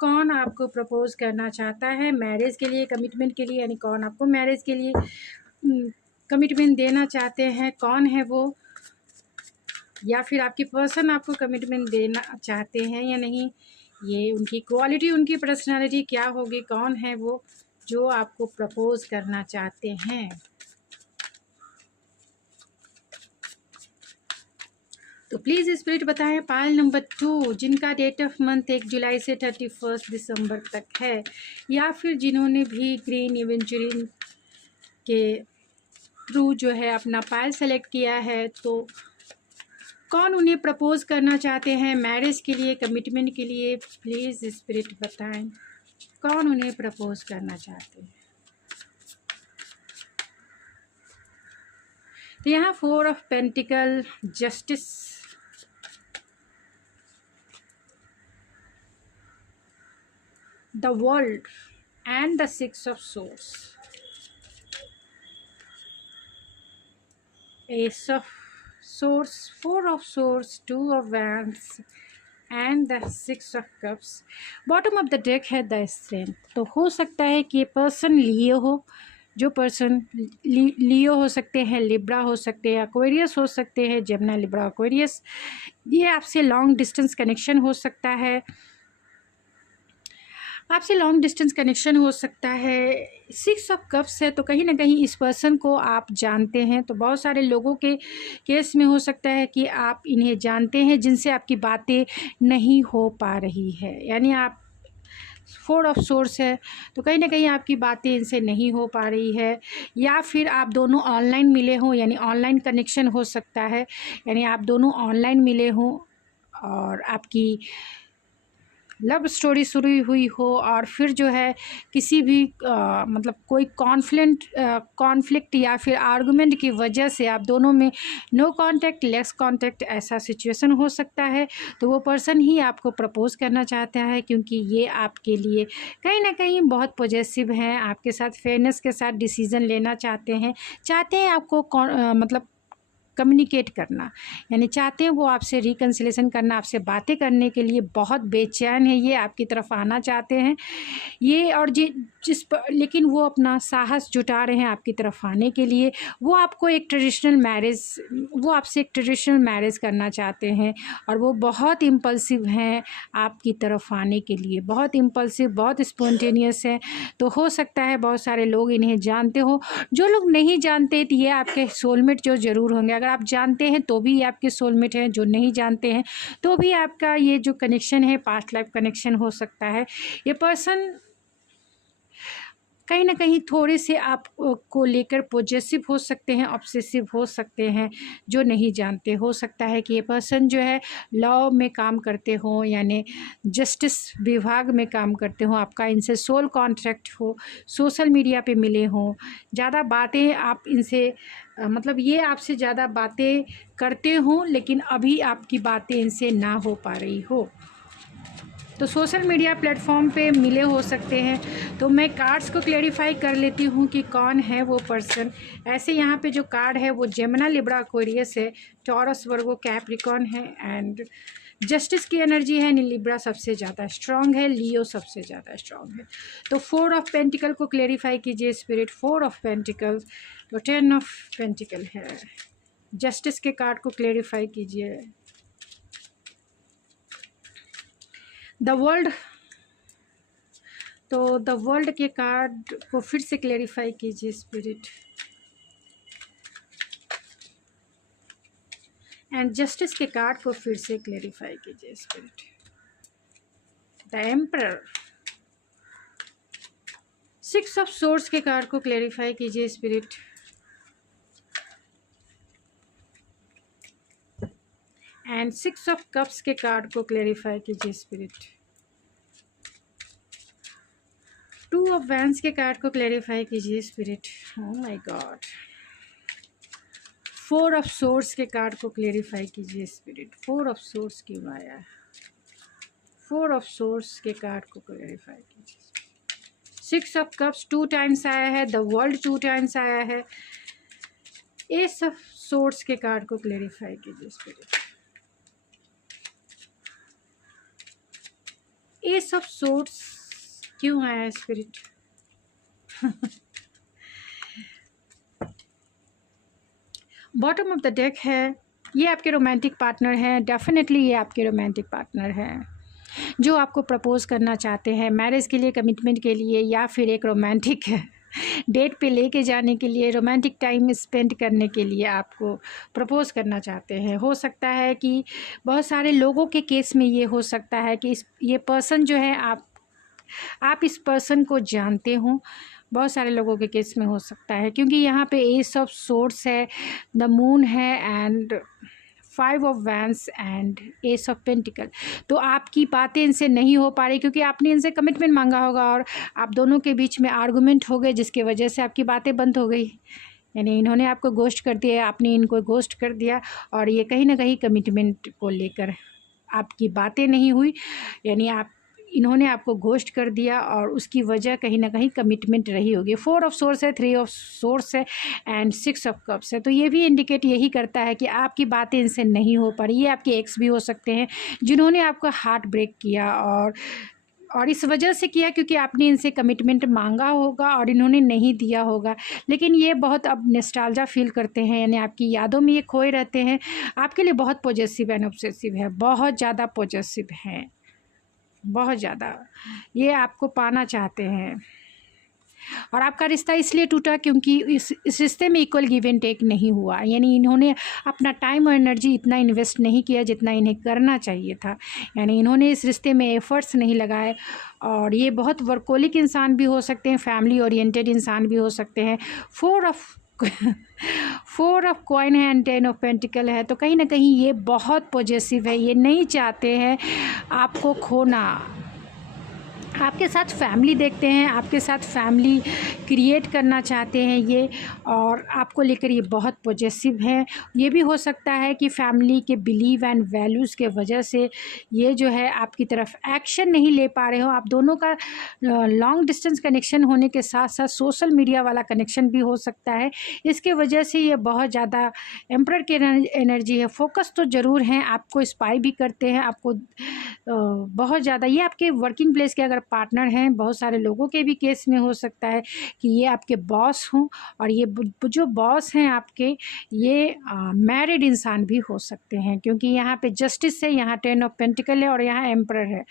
कौन आपको प्रपोज करना चाहता है मैरिज के लिए, कमिटमेंट के लिए, यानी कौन आपको मैरिज के लिए कमिटमेंट देना चाहते हैं, कौन है वो, या फिर आपकी पर्सन आपको कमिटमेंट देना चाहते हैं या नहीं, ये उनकी क्वालिटी, उनकी पर्सनालिटी क्या होगी, कौन है वो जो आपको प्रपोज करना चाहते हैं। तो प्लीज़ स्पिरिट बताएं पाइल नंबर 2 जिनका डेट ऑफ मंथ 1 जुलाई से 31 दिसंबर तक है, या फिर जिन्होंने भी ग्रीन एवेंचुरिन के थ्रू जो है अपना पाइल सेलेक्ट किया है, तो कौन उन्हें प्रपोज करना चाहते हैं मैरिज के लिए, कमिटमेंट के लिए। प्लीज़ स्पिरिट बताएं कौन उन्हें प्रपोज करना चाहते हैं। तो यहाँ 4 of pentacle, justice, the world and the 6 of source, S of source, 4 of source, 2 of wands and the 6 of cups. Bottom of the deck है द स्ट्रेंथ। तो हो सकता है कि ये पर्सन लियो हो, जो पर्सन लियो हो सकते हैं, लिब्रा हो सकते हैं, एक्वेरियस हो सकते हैं, जेमिनी, लिब्रा, एक्वेरियस, ये आपसे लॉन्ग डिस्टेंस कनेक्शन हो सकता है, आपसे लॉन्ग डिस्टेंस कनेक्शन हो सकता है। 6 ऑफ कप्स है तो कहीं ना कहीं इस पर्सन को आप जानते हैं। तो बहुत सारे लोगों के केस में हो सकता है कि आप इन्हें जानते हैं जिनसे आपकी बातें नहीं हो पा रही है, यानी आप 4 ऑफ सोर्स है तो कहीं ना कहीं आपकी बातें इनसे नहीं हो पा रही है, या फिर आप दोनों ऑनलाइन मिले हों, यानी ऑनलाइन कनेक्शन हो सकता है, यानी आप दोनों ऑनलाइन मिले हों और आपकी लव स्टोरी शुरू हुई हो, और फिर जो है किसी भी मतलब कोई कॉन्फ्लिक्ट या फिर आर्गुमेंट की वजह से आप दोनों में नो कांटेक्ट, लेस कांटेक्ट, ऐसा सिचुएशन हो सकता है। तो वो पर्सन ही आपको प्रपोज करना चाहता है, क्योंकि ये आपके लिए कहीं ना कहीं बहुत पॉजिटिव हैं, आपके साथ फेयरनेस के साथ डिसीज़न लेना चाहते हैं आपको मतलब कम्युनिकेट करना, यानी चाहते हैं वो आपसे रिकन्सिलेशन करना, आपसे बातें करने के लिए बहुत बेचैन है, ये आपकी तरफ आना चाहते हैं ये, और लेकिन वो अपना साहस जुटा रहे हैं आपकी तरफ आने के लिए। वो आपको एक ट्रेडिशनल मैरिज, वो आपसे एक ट्रेडिशनल मैरिज करना चाहते हैं, और वो बहुत इम्पल्सिव हैं आपकी तरफ आने के लिए, बहुत इम्पल्सिव, बहुत स्पॉन्टेनियस है। तो हो सकता है बहुत सारे लोग इन्हें जानते हो, जो लोग नहीं जानते तो ये आपके सोलमेट जो ज़रूर होंगे। अगर आप जानते हैं तो भी ये आपके सोलमेट हैं, जो नहीं जानते हैं तो भी आपका ये जो कनेक्शन है पास्ट लाइफ कनेक्शन हो सकता है। ये पर्सन कहीं ना कहीं थोड़े से आप को लेकर पॉजेसिव हो सकते हैं, ऑब्सेसिव हो सकते हैं, जो नहीं जानते। हो सकता है कि ये पर्सन जो है लॉ में काम करते हों, यानी जस्टिस विभाग में काम करते हों, आपका इनसे सोल कॉन्ट्रैक्ट हो, सोशल मीडिया पे मिले हों, ज़्यादा बातें आप इनसे मतलब ये आपसे ज़्यादा बातें करते हों, लेकिन अभी आपकी बातें इनसे ना हो पा रही हो। तो सोशल मीडिया प्लेटफॉर्म पे मिले हो सकते हैं। तो मैं कार्ड्स को क्लेरिफाई कर लेती हूँ कि कौन है वो पर्सन। ऐसे यहाँ पे जो कार्ड है वो जेमिनी, लिब्रा, एक्वेरियस है, टॉरस, वर्गो, कैप्रिकॉर्न है एंड जस्टिस की एनर्जी है, लिब्रा सबसे ज़्यादा स्ट्रांग है, लियो सबसे ज़्यादा स्ट्रांग है। तो 4 ऑफ पेंटिकल को क्लेरिफाई कीजिए स्पिरिट, 4 ऑफ पेंटिकल। तो 10 ऑफ पेंटिकल है, जस्टिस के कार्ड को क्लेरिफाई कीजिए। द वर्ल्ड, तो द वर्ल्ड के कार्ड को फिर से क्लेरिफाई कीजिए स्पिरिट, एंड जस्टिस के कार्ड को फिर से क्लेरिफाई कीजिए spirit. The emperor, 6 of swords के कार्ड को क्लेरिफाई कीजिए स्पिरिट, एंड 6 ऑफ कप्स के कार्ड को क्लेरिफाई कीजिए स्पिरिट। 2 ऑफ वैंस के कार्ड को क्लेरिफाई कीजिए spirit. Oh my God. 4 of swords के कार्ड को क्लेरिफाई कीजिए स्पिरिट। 4 ऑफ सोर्ड्स क्यों आया है? 4 ऑफ सोर्ड्स के कार्ड को क्लेरिफाई कीजिए। 6 ऑफ कप्स 2 टाइम्स आया है, द वर्ल्ड 2 टाइम्स आया है। एस ऑफ सोर्ड्स के कार्ड को क्लेरिफाई कीजिए स्पिरिट। एस ऑफ सोर्ड्स क्यों आया है spirit? Bottom of the deck है, ये आपके रोमांटिक पार्टनर हैं। डेफिनेटली ये आपके रोमांटिक पार्टनर हैं जो आपको प्रपोज करना चाहते हैं मैरिज के लिए, कमिटमेंट के लिए, या फिर एक रोमांटिक डेट पे लेके जाने के लिए, रोमांटिक टाइम स्पेंड करने के लिए आपको प्रपोज करना चाहते हैं। हो सकता है कि बहुत सारे लोगों के केस में ये हो सकता है कि ये पर्सन जो है आप इस पर्सन को जानते हो। बहुत सारे लोगों के केस में हो सकता है, क्योंकि यहाँ पे एस ऑफ सोर्ड्स है, द मून है, and 5 of vents and S of pentacle. तो आपकी बातें इनसे नहीं हो पा रही क्योंकि आपने इनसे कमिटमेंट मांगा होगा और आप दोनों के बीच में आर्गुमेंट हो गए, जिसकी वजह से आपकी बातें बंद हो गई। यानी इन्होंने आपको गोस्ट कर दिया, आपने इनको गोस्ट कर दिया, और ये कहीं ना कहीं कमिटमेंट को लेकर आपकी बातें नहीं हुई। यानी इन्होंने आपको घोस्ट कर दिया और उसकी वजह कहीं ना कहीं कमिटमेंट रही होगी। 4 ऑफ सोर्स है, 3 ऑफ सोर्स है, एंड 6 ऑफ कप्स है। तो ये भी इंडिकेट यही करता है कि आपकी बातें इनसे नहीं हो पा रही। ये आपके एक्स भी हो सकते हैं जिन्होंने आपका हार्ट ब्रेक किया, और इस वजह से किया क्योंकि आपने इनसे कमिटमेंट मांगा होगा और इन्होंने नहीं दिया होगा। लेकिन ये बहुत अब नॉस्टैल्जिया फील करते हैं, यानी आपकी यादों में ये खोए रहते हैं। आपके लिए बहुत पॉजेसिव एंड ऑब्सेसिव है, बहुत ज़्यादा पॉजेसिव हैं, बहुत ज़्यादा। ये आपको पाना चाहते हैं, और आपका रिश्ता इसलिए टूटा क्योंकि इस रिश्ते में इक्वल गिव एंड टेक नहीं हुआ। यानी इन्होंने अपना टाइम और एनर्जी इतना इन्वेस्ट नहीं किया जितना इन्हें करना चाहिए था। यानी इन्होंने इस रिश्ते में एफर्ट्स नहीं लगाए, और ये बहुत वर्कोलिक इंसान भी हो सकते हैं, फैमिली ओरिएंटेड इंसान भी हो सकते हैं। 4 ऑफ कॉइन है एंड 10 ऑफ पेंटिकल है। तो कहीं ना कहीं ये बहुत पॉजेसिव है, ये नहीं चाहते हैं आपको खोना। आपके साथ फैमिली देखते हैं, आपके साथ फैमिली क्रिएट करना चाहते हैं ये, और आपको लेकर ये बहुत पॉजेसिव हैं। ये भी हो सकता है कि फैमिली के बिलीव एंड वैल्यूज़ के वजह से ये जो है आपकी तरफ एक्शन नहीं ले पा रहे हो। आप दोनों का लॉन्ग डिस्टेंस कनेक्शन होने के साथ साथ सोशल मीडिया वाला कनेक्शन भी हो सकता है। इसके वजह से ये बहुत ज़्यादा एम्परर की एनर्जी है। फोकस तो ज़रूर हैं, आपको स्पाई भी करते हैं, आपको बहुत ज़्यादा। ये आपके वर्किंग प्लेस के अगर पार्टनर हैं, बहुत सारे लोगों के भी केस में हो सकता है कि ये आपके बॉस हों, और ये जो बॉस हैं आपके, ये मैरिड इंसान भी हो सकते हैं, क्योंकि यहाँ पे जस्टिस है, यहाँ 10 ऑफ पेंटिकल है, और यहाँ एम्परर है।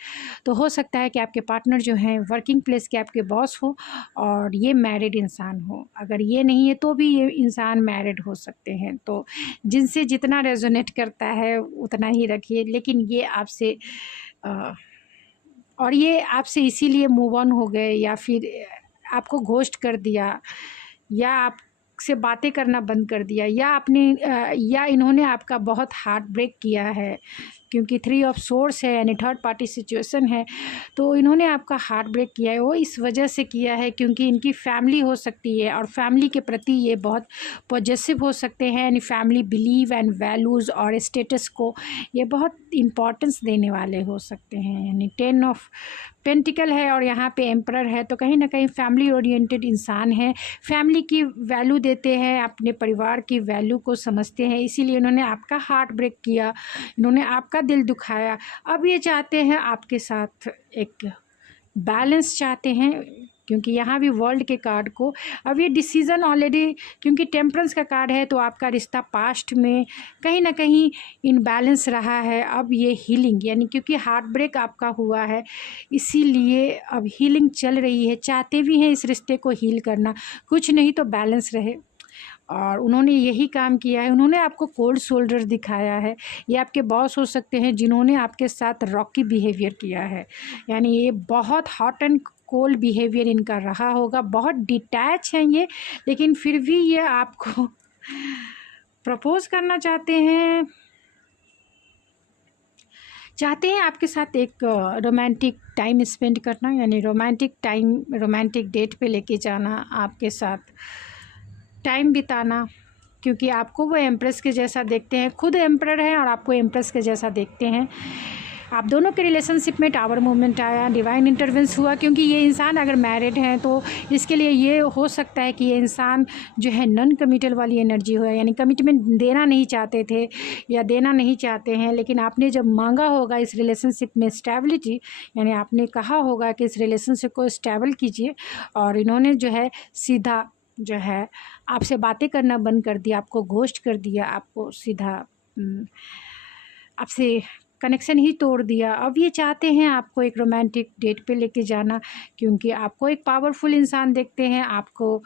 तो हो सकता है कि आपके पार्टनर जो हैं वर्किंग प्लेस के आपके बॉस हो और ये मैरिड इंसान हो। अगर ये नहीं है तो भी ये इंसान मैरिड हो सकते हैं। तो जिनसे जितना रेजोनेट करता है उतना ही रखिए। लेकिन ये आपसे और ये आपसे इसीलिए मूव ऑन हो गए, या फिर आपको घोस्ट कर दिया, या आपसे बातें करना बंद कर दिया, या इन्होंने आपका बहुत हार्ट ब्रेक किया है, क्योंकि 3 ऑफ सोर्स है यानी थर्ड पार्टी सिचुएशन है। तो इन्होंने आपका हार्ट ब्रेक किया है, वो इस वजह से किया है क्योंकि इनकी फैमिली हो सकती है, और फैमिली के प्रति ये बहुत पॉजिटिव हो सकते हैं। यानी फैमिली बिलीव एंड वैल्यूज़ और स्टेटस को ये बहुत इम्पॉर्टेंस देने वाले हो सकते हैं। यानी 10 ऑफ पेंटिकल है और यहाँ पे एम्परर है। तो कहीं ना कहीं फैमिली ओरिएंटेड इंसान है, फैमिली की वैल्यू देते हैं, अपने परिवार की वैल्यू को समझते हैं, इसीलिए इन्होंने आपका हार्ट ब्रेक किया, इन्होंने आपका दिल दुखाया। अब ये चाहते हैं आपके साथ एक बैलेंस चाहते हैं, क्योंकि यहाँ भी वर्ल्ड के कार्ड को अब ये डिसीज़न ऑलरेडी, क्योंकि टेम्परेंस का कार्ड है तो आपका रिश्ता पास्ट में कहीं ना कहीं इनबैलेंस रहा है। अब ये हीलिंग, यानी क्योंकि हार्ट ब्रेक आपका हुआ है इसीलिए अब हीलिंग चल रही है। चाहते भी हैं इस रिश्ते को हील करना, कुछ नहीं तो बैलेंस रहे, और उन्होंने यही काम किया है। उन्होंने आपको कोल्ड शोल्डर दिखाया है। ये आपके बॉस हो सकते हैं जिन्होंने आपके साथ रॉकी बिहेवियर किया है, यानी ये बहुत हॉट एंड कोल्ड बिहेवियर इनका रहा होगा। बहुत डिटैच हैं ये, लेकिन फिर भी ये आपको प्रपोज करना चाहते हैं आपके साथ एक रोमांटिक टाइम स्पेंड करना, यानी रोमांटिक टाइम, रोमांटिक डेट पे लेके जाना, आपके साथ टाइम बिताना, क्योंकि आपको वो एम्प्रेस के जैसा देखते हैं, खुद एम्परर हैं और आपको एम्प्रेस के जैसा देखते हैं। आप दोनों के रिलेशनशिप में टावर मूवमेंट आया, डिवाइन इंटरवेंस हुआ, क्योंकि ये इंसान अगर मैरिड हैं तो इसके लिए ये हो सकता है कि ये इंसान जो है नॉन कमिटल वाली एनर्जी हो, यानी कमिटमेंट देना नहीं चाहते थे या देना नहीं चाहते हैं, लेकिन आपने जब मांगा होगा इस रिलेशनशिप में स्टेबिलिटी, यानी आपने कहा होगा कि इस रिलेशनशिप को स्टेबल कीजिए, और इन्होंने जो है सीधा जो है आपसे बातें करना बंद कर दिया, आपको घोस्ट कर दिया, आपको सीधा आपसे कनेक्शन ही तोड़ दिया। अब ये चाहते हैं आपको एक रोमांटिक डेट पे लेके जाना, क्योंकि आपको एक पावरफुल इंसान देखते हैं, आपको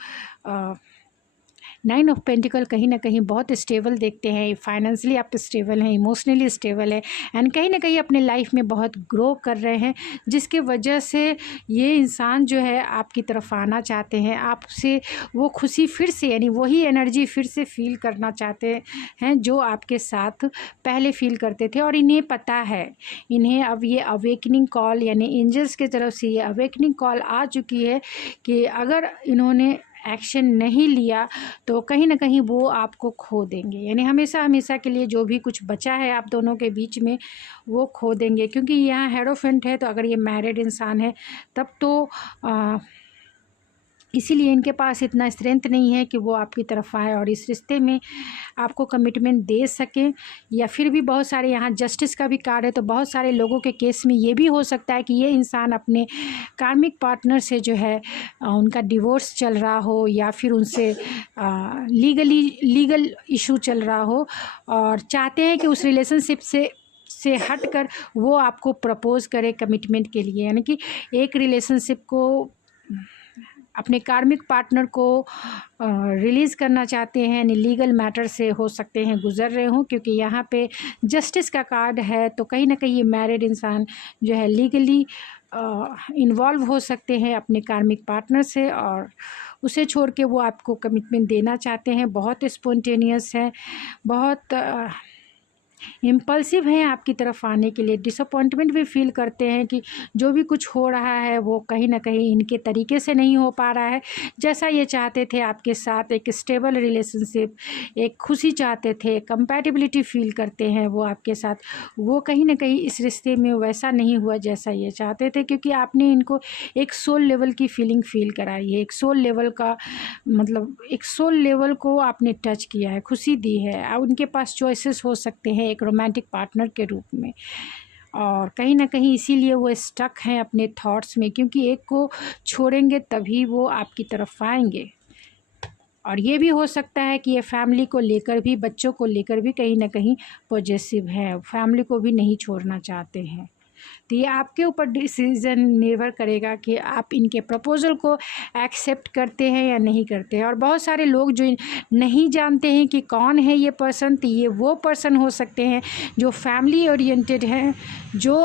9 ऑफ पेंटिकल कहीं ना कहीं बहुत स्टेबल देखते हैं। फाइनेंशियली आप स्टेबल हैं, इमोशनली स्टेबल है, एंड कहीं ना कहीं अपने लाइफ में बहुत ग्रो कर रहे हैं, जिसके वजह से ये इंसान जो है आपकी तरफ आना चाहते हैं, आपसे वो खुशी फिर से, यानी वही एनर्जी फिर से फील करना चाहते हैं जो आपके साथ पहले फील करते थे। और इन्हें पता है, इन्हें अब ये अवेकनिंग कॉल, यानी एंजल्स की तरफ से ये अवेकनिंग कॉल आ चुकी है कि अगर इन्होंने एक्शन नहीं लिया तो कहीं ना कहीं वो आपको खो देंगे, यानी हमेशा हमेशा के लिए जो भी कुछ बचा है आप दोनों के बीच में वो खो देंगे। क्योंकि यहाँ हेरोफेंट है, तो अगर ये मैरिड इंसान है तब तो इसीलिए इनके पास इतना स्ट्रेंथ नहीं है कि वो आपकी तरफ आए और इस रिश्ते में आपको कमिटमेंट दे सकें। या फिर भी बहुत सारे यहाँ जस्टिस का भी कार्ड है, तो बहुत सारे लोगों के केस में ये भी हो सकता है कि ये इंसान अपने कार्मिक पार्टनर से जो है उनका डिवोर्स चल रहा हो, या फिर उनसे लीगल इशू चल रहा हो, और चाहते हैं कि उस रिलेशनशिप से हटकर वो आपको प्रपोज़ करे कमिटमेंट के लिए, यानी कि एक रिलेशनशिप को, अपने कार्मिक पार्टनर को रिलीज़ करना चाहते हैं, यानी लीगल मैटर से हो सकते हैं गुज़र रहे हों, क्योंकि यहाँ पे जस्टिस का कार्ड है। तो कहीं ना कहीं ये मैरिड इंसान जो है लीगली इन्वॉल्व हो सकते हैं अपने कार्मिक पार्टनर से, और उसे छोड़ के वो आपको कमिटमेंट देना चाहते हैं। बहुत स्पॉन्टेनियस है, बहुत इम्पल्सिव हैं आपकी तरफ आने के लिए। डिसअपॉइंटमेंट भी फील करते हैं कि जो भी कुछ हो रहा है वो कहीं ना कहीं इनके तरीके से नहीं हो पा रहा है जैसा ये चाहते थे आपके साथ। एक स्टेबल रिलेशनशिप, एक खुशी चाहते थे, कंपैटिबिलिटी फील करते हैं वो आपके साथ, वो कहीं ना कहीं इस रिश्ते में वैसा नहीं हुआ जैसा ये चाहते थे, क्योंकि आपने इनको एक सोल लेवल की फीलिंग फील कराई है। एक सोल लेवल का मतलब एक सोल लेवल को आपने टच किया है, खुशी दी है। अब उनके पास चॉइसेस हो सकते हैं एक रोमांटिक पार्टनर के रूप में, और कहीं ना कहीं इसीलिए वो स्टक हैं अपने थॉट्स में, क्योंकि एक को छोड़ेंगे तभी वो आपकी तरफ आएंगे। और ये भी हो सकता है कि ये फैमिली को लेकर भी, बच्चों को लेकर भी कहीं ना कहीं पॉजिटिव है, फैमिली को भी नहीं छोड़ना चाहते हैं। तो ये आपके ऊपर डिसीज़न निर्भर करेगा कि आप इनके प्रपोज़ल को एक्सेप्ट करते हैं या नहीं करते हैं। और बहुत सारे लोग जो नहीं जानते हैं कि कौन है ये पर्सन, तो ये वो पर्सन हो सकते हैं जो फैमिली ओरिएंटेड हैं, जो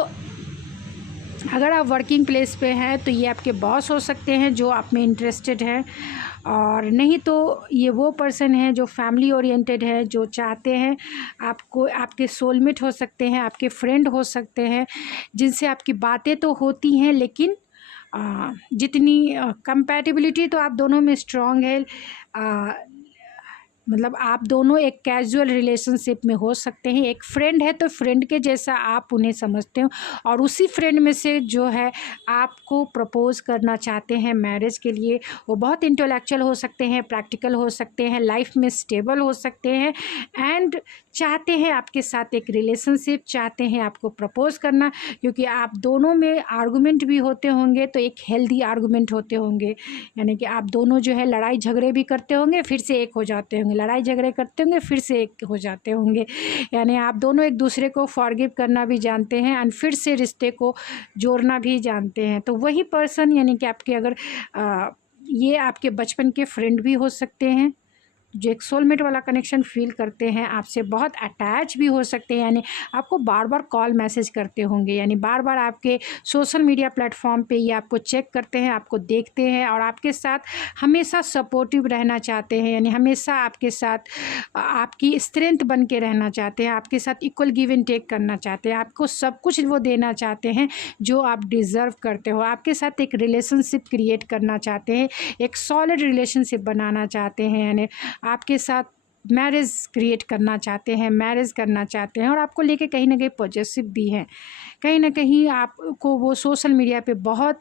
अगर आप वर्किंग प्लेस पे हैं तो ये आपके बॉस हो सकते हैं जो आप में इंटरेस्टेड हैं, और नहीं तो ये वो पर्सन है जो फैमिली ओरिएंटेड है, जो चाहते हैं आपको, आपके सोलमेट हो सकते हैं, आपके फ्रेंड हो सकते हैं, जिनसे आपकी बातें तो होती हैं लेकिन जितनी कंपैटिबिलिटी तो आप दोनों में स्ट्रॉन्ग है, मतलब आप दोनों एक कैजुअल रिलेशनशिप में हो सकते हैं। एक फ्रेंड है तो फ्रेंड के जैसा आप उन्हें समझते हो, और उसी फ्रेंड में से जो है आपको प्रपोज करना चाहते हैं मैरिज के लिए। वो बहुत इंटेलेक्चुअल हो सकते हैं, प्रैक्टिकल हो सकते हैं, लाइफ में स्टेबल हो सकते हैं, एंड चाहते हैं आपके साथ एक रिलेशनशिप, चाहते हैं आपको प्रपोज करना। क्योंकि आप दोनों में आर्गूमेंट भी होते होंगे, तो एक हेल्दी आर्गूमेंट होते होंगे, यानी कि आप दोनों जो है लड़ाई झगड़े भी करते होंगे, फिर से एक हो जाते होंगे, लड़ाई झगड़े करते होंगे, फिर से एक हो जाते होंगे। यानी आप दोनों एक दूसरे को फॉरगिव करना भी जानते हैं एंड फिर से रिश्ते को जोड़ना भी जानते हैं। तो वही पर्सन, यानी कि आपके अगर ये आपके बचपन के फ्रेंड भी हो सकते हैं, जो एक सोलमेट वाला कनेक्शन फ़ील करते हैं, आपसे बहुत अटैच भी हो सकते हैं, यानी आपको बार बार कॉल मैसेज करते होंगे, यानी बार बार आपके सोशल मीडिया प्लेटफॉर्म पे ये आपको चेक करते हैं, आपको देखते हैं, और आपके साथ हमेशा सपोर्टिव रहना चाहते हैं, यानी हमेशा आपके साथ आपकी स्ट्रेंथ बन के रहना चाहते हैं, आपके साथ इक्वल गिव एंड टेक करना चाहते हैं, आपको सब कुछ वो देना चाहते हैं जो आप डिज़र्व करते हो। आपके साथ एक रिलेशनशिप क्रिएट करना चाहते हैं, एक सॉलिड रिलेशनशिप बनाना चाहते हैं, यानी आपके साथ मैरिज क्रिएट करना चाहते हैं, मैरिज करना चाहते हैं, और आपको लेके कहीं ना कहीं पॉजिटिव भी हैं। कहीं ना कहीं आपको वो सोशल मीडिया पे बहुत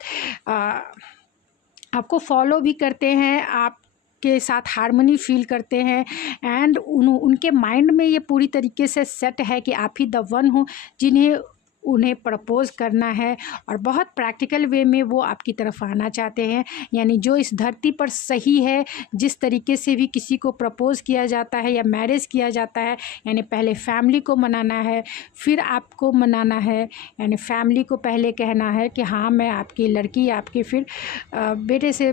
आपको फॉलो भी करते हैं, आप के साथ हार्मनी फील करते हैं, एंड उनके माइंड में ये पूरी तरीके से सेट है कि आप ही द वन हो जिन्हें उन्हें प्रपोज़ करना है, और बहुत प्रैक्टिकल वे में वो आपकी तरफ आना चाहते हैं। यानी जो इस धरती पर सही है, जिस तरीके से भी किसी को प्रपोज़ किया जाता है या मैरिज किया जाता है, यानी पहले फैमिली को मनाना है, फिर आपको मनाना है, यानी फैमिली को पहले कहना है कि हाँ मैं आपकी लड़की, आपके फिर बेटे से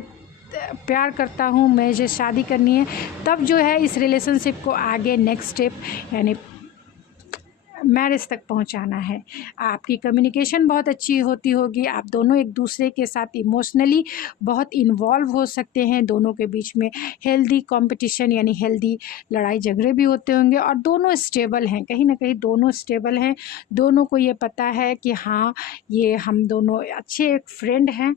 प्यार करता हूँ, मुझे शादी करनी है। तब जो है इस रिलेशनशिप को आगे नेक्स्ट स्टेप यानी मैरिज तक पहुंचाना है। आपकी कम्युनिकेशन बहुत अच्छी होती होगी, आप दोनों एक दूसरे के साथ इमोशनली बहुत इन्वॉल्व हो सकते हैं, दोनों के बीच में हेल्दी कंपटीशन यानी हेल्दी लड़ाई झगड़े भी होते होंगे, और दोनों स्टेबल हैं, कहीं ना कहीं दोनों स्टेबल हैं। दोनों को ये पता है कि हाँ ये हम दोनों अच्छे एक फ्रेंड हैं,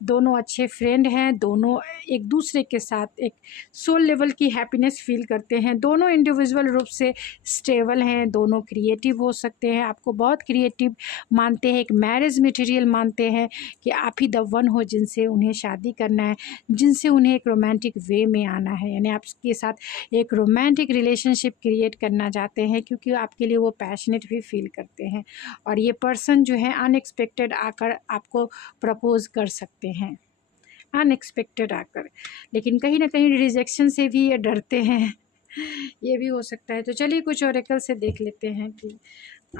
दोनों अच्छे फ्रेंड हैं, दोनों एक दूसरे के साथ एक सोल लेवल की हैप्पीनेस फील करते हैं, दोनों इंडिविजुअल रूप से स्टेबल हैं, दोनों क्रिएटिव हो सकते हैं, आपको बहुत क्रिएटिव मानते हैं, एक मैरिज मटेरियल मानते हैं कि आप ही द वन हो जिनसे उन्हें शादी करना है, जिनसे उन्हें एक रोमांटिक वे में आना है, यानी आपके साथ एक रोमांटिक रिलेशनशिप क्रिएट करना चाहते हैं, क्योंकि आपके लिए वो पैशनेट भी फील करते हैं। और ये पर्सन जो है अनएक्सपेक्टेड आकर आपको प्रपोज कर सकते हैं, अनएक्सपेक्टेड आकर, लेकिन कहीं ना कहीं रिजेक्शन से भी ये डरते हैं, ये भी हो सकता है। तो चलिए कुछ ओरेकल से देख लेते हैं कि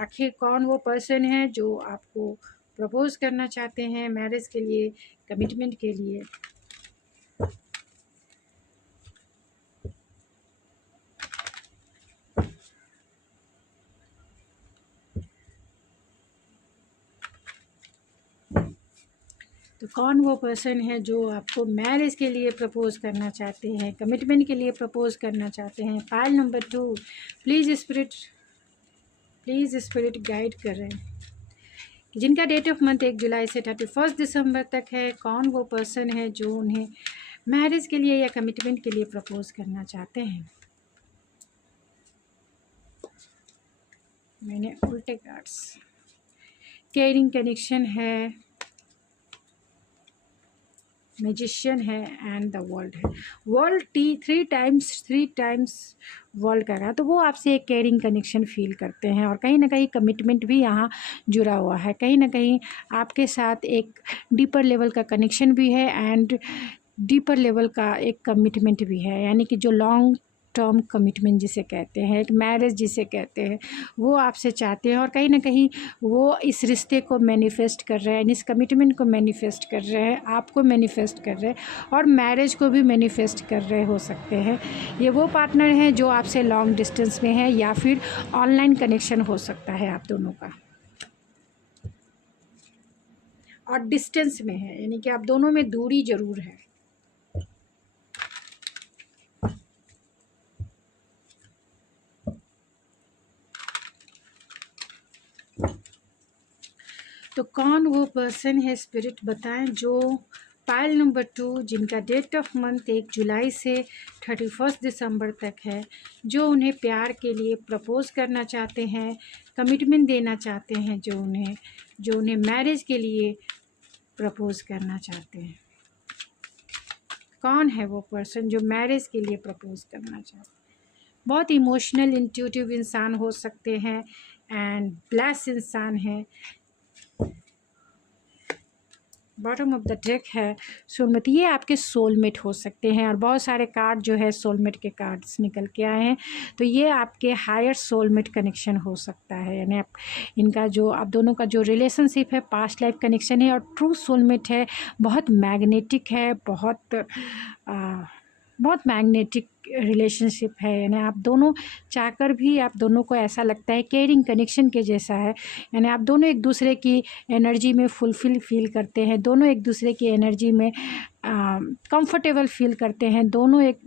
आखिर कौन वो पर्सन है जो आपको प्रपोज करना चाहते हैं मैरिज के लिए, कमिटमेंट के लिए। तो कौन वो पर्सन है जो आपको मैरिज के लिए प्रपोज करना चाहते हैं, कमिटमेंट के लिए प्रपोज करना चाहते हैं। File number 2, please spirit guide कर रहे हैं कि जिनका डेट ऑफ मंथ 1 जुलाई से 31 दिसंबर तक है, कौन वो पर्सन है जो उन्हें मैरिज के लिए या कमिटमेंट के लिए प्रपोज करना चाहते हैं। मैंने उल्टे कार्ड्स, केयरिंग कनेक्शन है, मैजिशियन है, एंड द वर्ल्ड है। वर्ल्ड थ्री टाइम्स वर्ल्ड कर रहा है, तो वो आपसे एक केयरिंग कनेक्शन फील करते हैं, और कहीं ना कहीं कमिटमेंट भी यहाँ जुड़ा हुआ है, कहीं ना कहीं आपके साथ एक डीपर लेवल का कनेक्शन भी है, एंड डीपर लेवल का एक कमिटमेंट भी है, यानी कि जो लॉन्ग टर्म कमिटमेंट जिसे कहते हैं, एक मैरिज जिसे कहते हैं, वो आपसे चाहते हैं, और कहीं ना कहीं वो इस रिश्ते को मैनिफेस्ट कर रहे हैं, इस कमिटमेंट को मैनिफेस्ट कर रहे हैं, आपको मैनिफेस्ट कर रहे हैं, और मैरिज को भी मैनिफेस्ट कर रहे हो सकते हैं। ये वो पार्टनर हैं जो आपसे लॉन्ग डिस्टेंस में है, या फिर ऑनलाइन कनेक्शन हो सकता है आप दोनों का, और डिस्टेंस में है, यानी कि आप दोनों में दूरी ज़रूर है। तो कौन वो पर्सन है, स्पिरिट बताएं, जो पायल नंबर 2, जिनका डेट ऑफ मंथ 1 जुलाई से 31 दिसंबर तक है, जो उन्हें प्यार के लिए प्रपोज़ करना चाहते हैं, कमिटमेंट देना चाहते हैं, जो उन्हें मैरिज के लिए प्रपोज़ करना चाहते हैं। कौन है वो पर्सन जो मैरिज के लिए प्रपोज़ करना चाहते हैं? बहुत इमोशनल इंट्यूटिव इंसान हो सकते हैं एंड ब्लेस इंसान है। बॉटम ऑफ द डेक है सोलमेट। ये आपके सोलमेट हो सकते हैं और बहुत सारे कार्ड जो है सोलमेट के कार्ड्स निकल के आए हैं, तो ये आपके हायर सोलमेट कनेक्शन हो सकता है। यानी आप इनका जो आप दोनों का जो रिलेशनशिप है पास्ट लाइफ कनेक्शन है और ट्रू सोलमेट है। बहुत मैग्नेटिक है, बहुत मैग्नेटिक रिलेशनशिप है। यानी आप दोनों चाहकर भी आप दोनों को ऐसा लगता है केयरिंग कनेक्शन के जैसा है। यानी आप दोनों एक दूसरे की एनर्जी में फुलफिल फील करते हैं, दोनों एक दूसरे की एनर्जी में कंफर्टेबल फील करते हैं, दोनों एक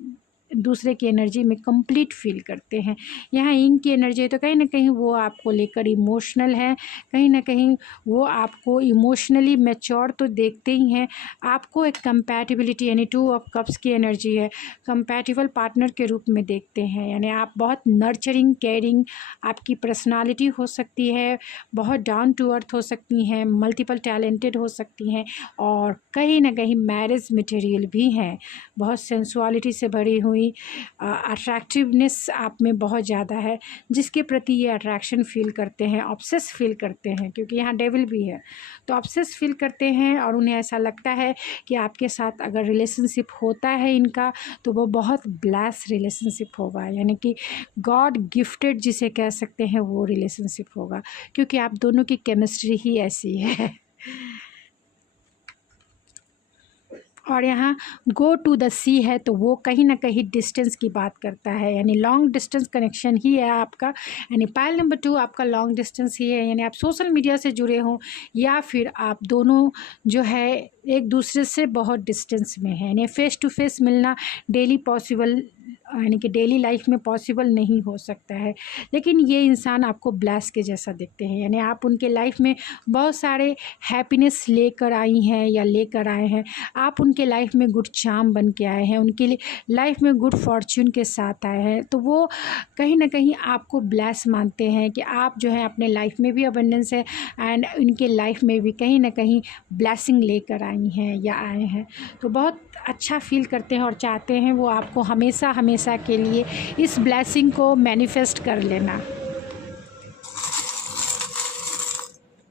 दूसरे की एनर्जी में कंप्लीट फील करते हैं। यहाँ इंग की एनर्जी है तो कहीं ना कहीं वो आपको लेकर इमोशनल है, कहीं ना कहीं वो आपको इमोशनली मैच्योर तो देखते ही हैं, आपको एक कंपैटिबिलिटी यानी 2 ऑफ कप्स की एनर्जी है, कंपैटिबल पार्टनर के रूप में देखते हैं। यानी आप बहुत नर्चरिंग केयरिंग आपकी पर्सनालिटी हो सकती है, बहुत डाउन टू अर्थ हो सकती हैं, मल्टीपल टैलेंटेड हो सकती हैं और कहीं ना कहीं मैरिज मटेरियल भी हैं। बहुत सेंसुअलिटी से भरी हुई अट्रैक्टिवनेस आप में बहुत ज़्यादा है, जिसके प्रति ये अट्रैक्शन फील करते हैं, ऑब्सेस फील करते हैं, क्योंकि यहाँ डेविल भी है तो ऑब्सेस फील करते हैं और उन्हें ऐसा लगता है कि आपके साथ अगर रिलेशनशिप होता है इनका तो वो बहुत ब्लेस रिलेशनशिप होगा, यानी कि गॉड गिफ्टेड जिसे कह सकते हैं वो रिलेशनशिप होगा, क्योंकि आप दोनों की केमिस्ट्री ही ऐसी है। और यहाँ गो टू द सी है तो वो कहीं ना कहीं डिस्टेंस की बात करता है, यानी लॉन्ग डिस्टेंस कनेक्शन ही है आपका। यानी पायल नंबर 2 आपका लॉन्ग डिस्टेंस ही है, यानी आप सोशल मीडिया से जुड़े हों या फिर आप दोनों जो है एक दूसरे से बहुत डिस्टेंस में है। यानी फेस टू फेस मिलना डेली पॉसिबल यानी कि डेली लाइफ में पॉसिबल नहीं हो सकता है, लेकिन ये इंसान आपको ब्लेस के जैसा देखते हैं। यानी आप उनके लाइफ में बहुत सारे हैप्पीनेस लेकर आई हैं या लेकर आए हैं, आप उनके लाइफ में गुड चार्म बन के आए हैं, उनके लिए लाइफ में गुड फॉर्च्यून के साथ आए हैं, तो वो कहीं ना कहीं आपको ब्लेस मानते हैं कि आप जो है अपने लाइफ में भी अबंडेंस है एंड उनके लाइफ में भी कहीं ना कहीं ब्लेसिंग लेकर आई हैं या आए हैं। तो बहुत अच्छा फील करते हैं और चाहते हैं वो आपको हमेशा हमेशा के लिए इस ब्लेसिंग को मैनिफेस्ट कर लेना।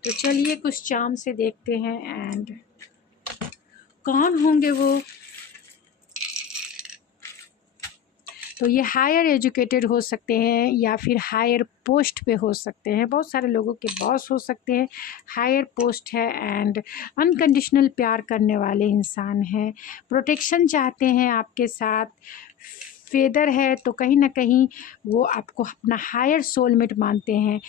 तो चलिए कुछ चार्म से देखते हैं एंड कौन होंगे वो। तो ये हायर एजुकेटेड हो सकते हैं या फिर हायर पोस्ट पे हो सकते हैं, बहुत सारे लोगों के बॉस हो सकते हैं, हायर पोस्ट है एंड अनकंडीशनल प्यार करने वाले इंसान हैं, प्रोटेक्शन चाहते हैं आपके साथ, फेदर है तो कहीं ना कहीं वो आपको अपना हायर सोलमेट मानते हैं।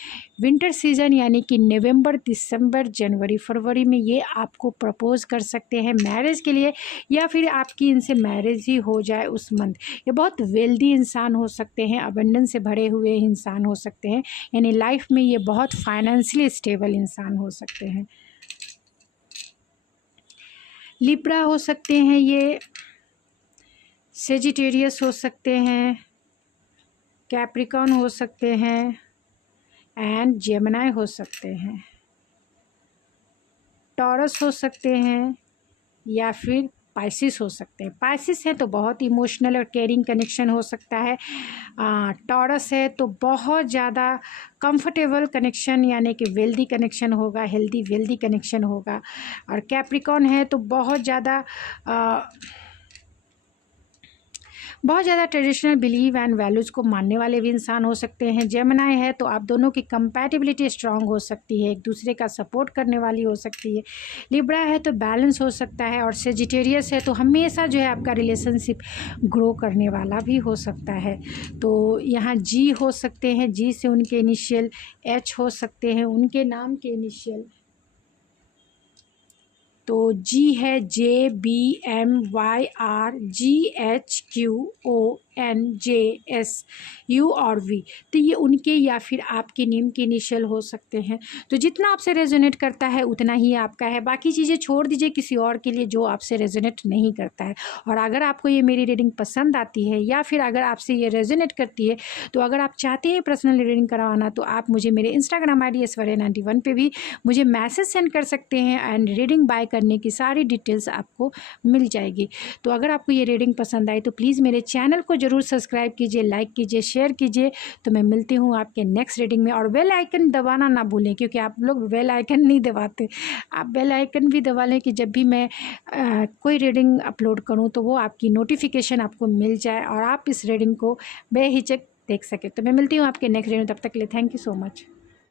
विंटर सीजन यानी कि नवंबर दिसंबर जनवरी फरवरी में ये आपको प्रपोज़ कर सकते हैं मैरिज के लिए या फिर आपकी इनसे मैरिज ही हो जाए उस मंथ। ये बहुत वेल्दी इंसान हो सकते हैं, अबंडेंस से भरे हुए इंसान हो सकते हैं, यानी लाइफ में ये बहुत फाइनेंशियली स्टेबल इंसान हो सकते हैं। लिब्रा हो सकते हैं, ये सेजिटेरियस हो सकते हैं, कैप्रिकॉन हो सकते हैं एंड जेमिनी हो सकते हैं, टॉरस हो सकते हैं या फिर पाइसिस हो सकते हैं। पाइसिस है तो बहुत इमोशनल और केयरिंग कनेक्शन हो सकता है, टॉरस है तो बहुत ज़्यादा कंफर्टेबल कनेक्शन यानी कि वेल्दी कनेक्शन होगा, हेल्दी वेल्दी कनेक्शन होगा, और कैप्रिकॉन है तो बहुत ज़्यादा ट्रेडिशनल बिलीव एंड वैल्यूज़ को मानने वाले भी इंसान हो सकते हैं। जेमिनी है तो आप दोनों की कंपैटिबिलिटी स्ट्रांग हो सकती है, एक दूसरे का सपोर्ट करने वाली हो सकती है। लिब्रा है तो बैलेंस हो सकता है और सेजिटेरियस है तो हमेशा जो है आपका रिलेशनशिप ग्रो करने वाला भी हो सकता है। तो यहाँ जी हो सकते हैं, जी से उनके इनिशियल, एच हो सकते हैं उनके नाम के इनिशियल, तो जी है JBMYRGHQOE NJSU और V। तो ये उनके या फिर आपके नेम के इनिशियल हो सकते हैं। तो जितना आपसे रेजोनेट करता है उतना ही आपका है, बाकी चीज़ें छोड़ दीजिए किसी और के लिए जो आपसे रेजोनेट नहीं करता है। और अगर आपको ये मेरी रीडिंग पसंद आती है या फिर अगर आपसे ये रेजोनेट करती है, तो अगर आप चाहते हैं पर्सनल रीडिंग करवाना, तो आप मुझे मेरे इंस्टाग्राम ID ऐश्वर्या91 पे भी मुझे मैसेज सेंड कर सकते हैं एंड रीडिंग बाय करने की सारी डिटेल्स आपको मिल जाएगी। तो अगर आपको ये रीडिंग पसंद आई तो प्लीज़ मेरे चैनल को ज़रूर सब्सक्राइब कीजिए, लाइक कीजिए, शेयर कीजिए। तो मैं मिलती हूँ आपके नेक्स्ट रीडिंग में। और बेल आइकन दबाना ना भूलें, क्योंकि आप लोग बेल आइकन नहीं दबाते। आप बेल आइकन भी दबा लें कि जब भी मैं कोई रीडिंग अपलोड करूँ तो वो आपकी नोटिफिकेशन आपको मिल जाए और आप इस रीडिंग को बेहिचक देख सकें। तो मैं मिलती हूँ आपके नेक्स्ट रीडिंग, तब तक के लिए थैंक यू सो मच।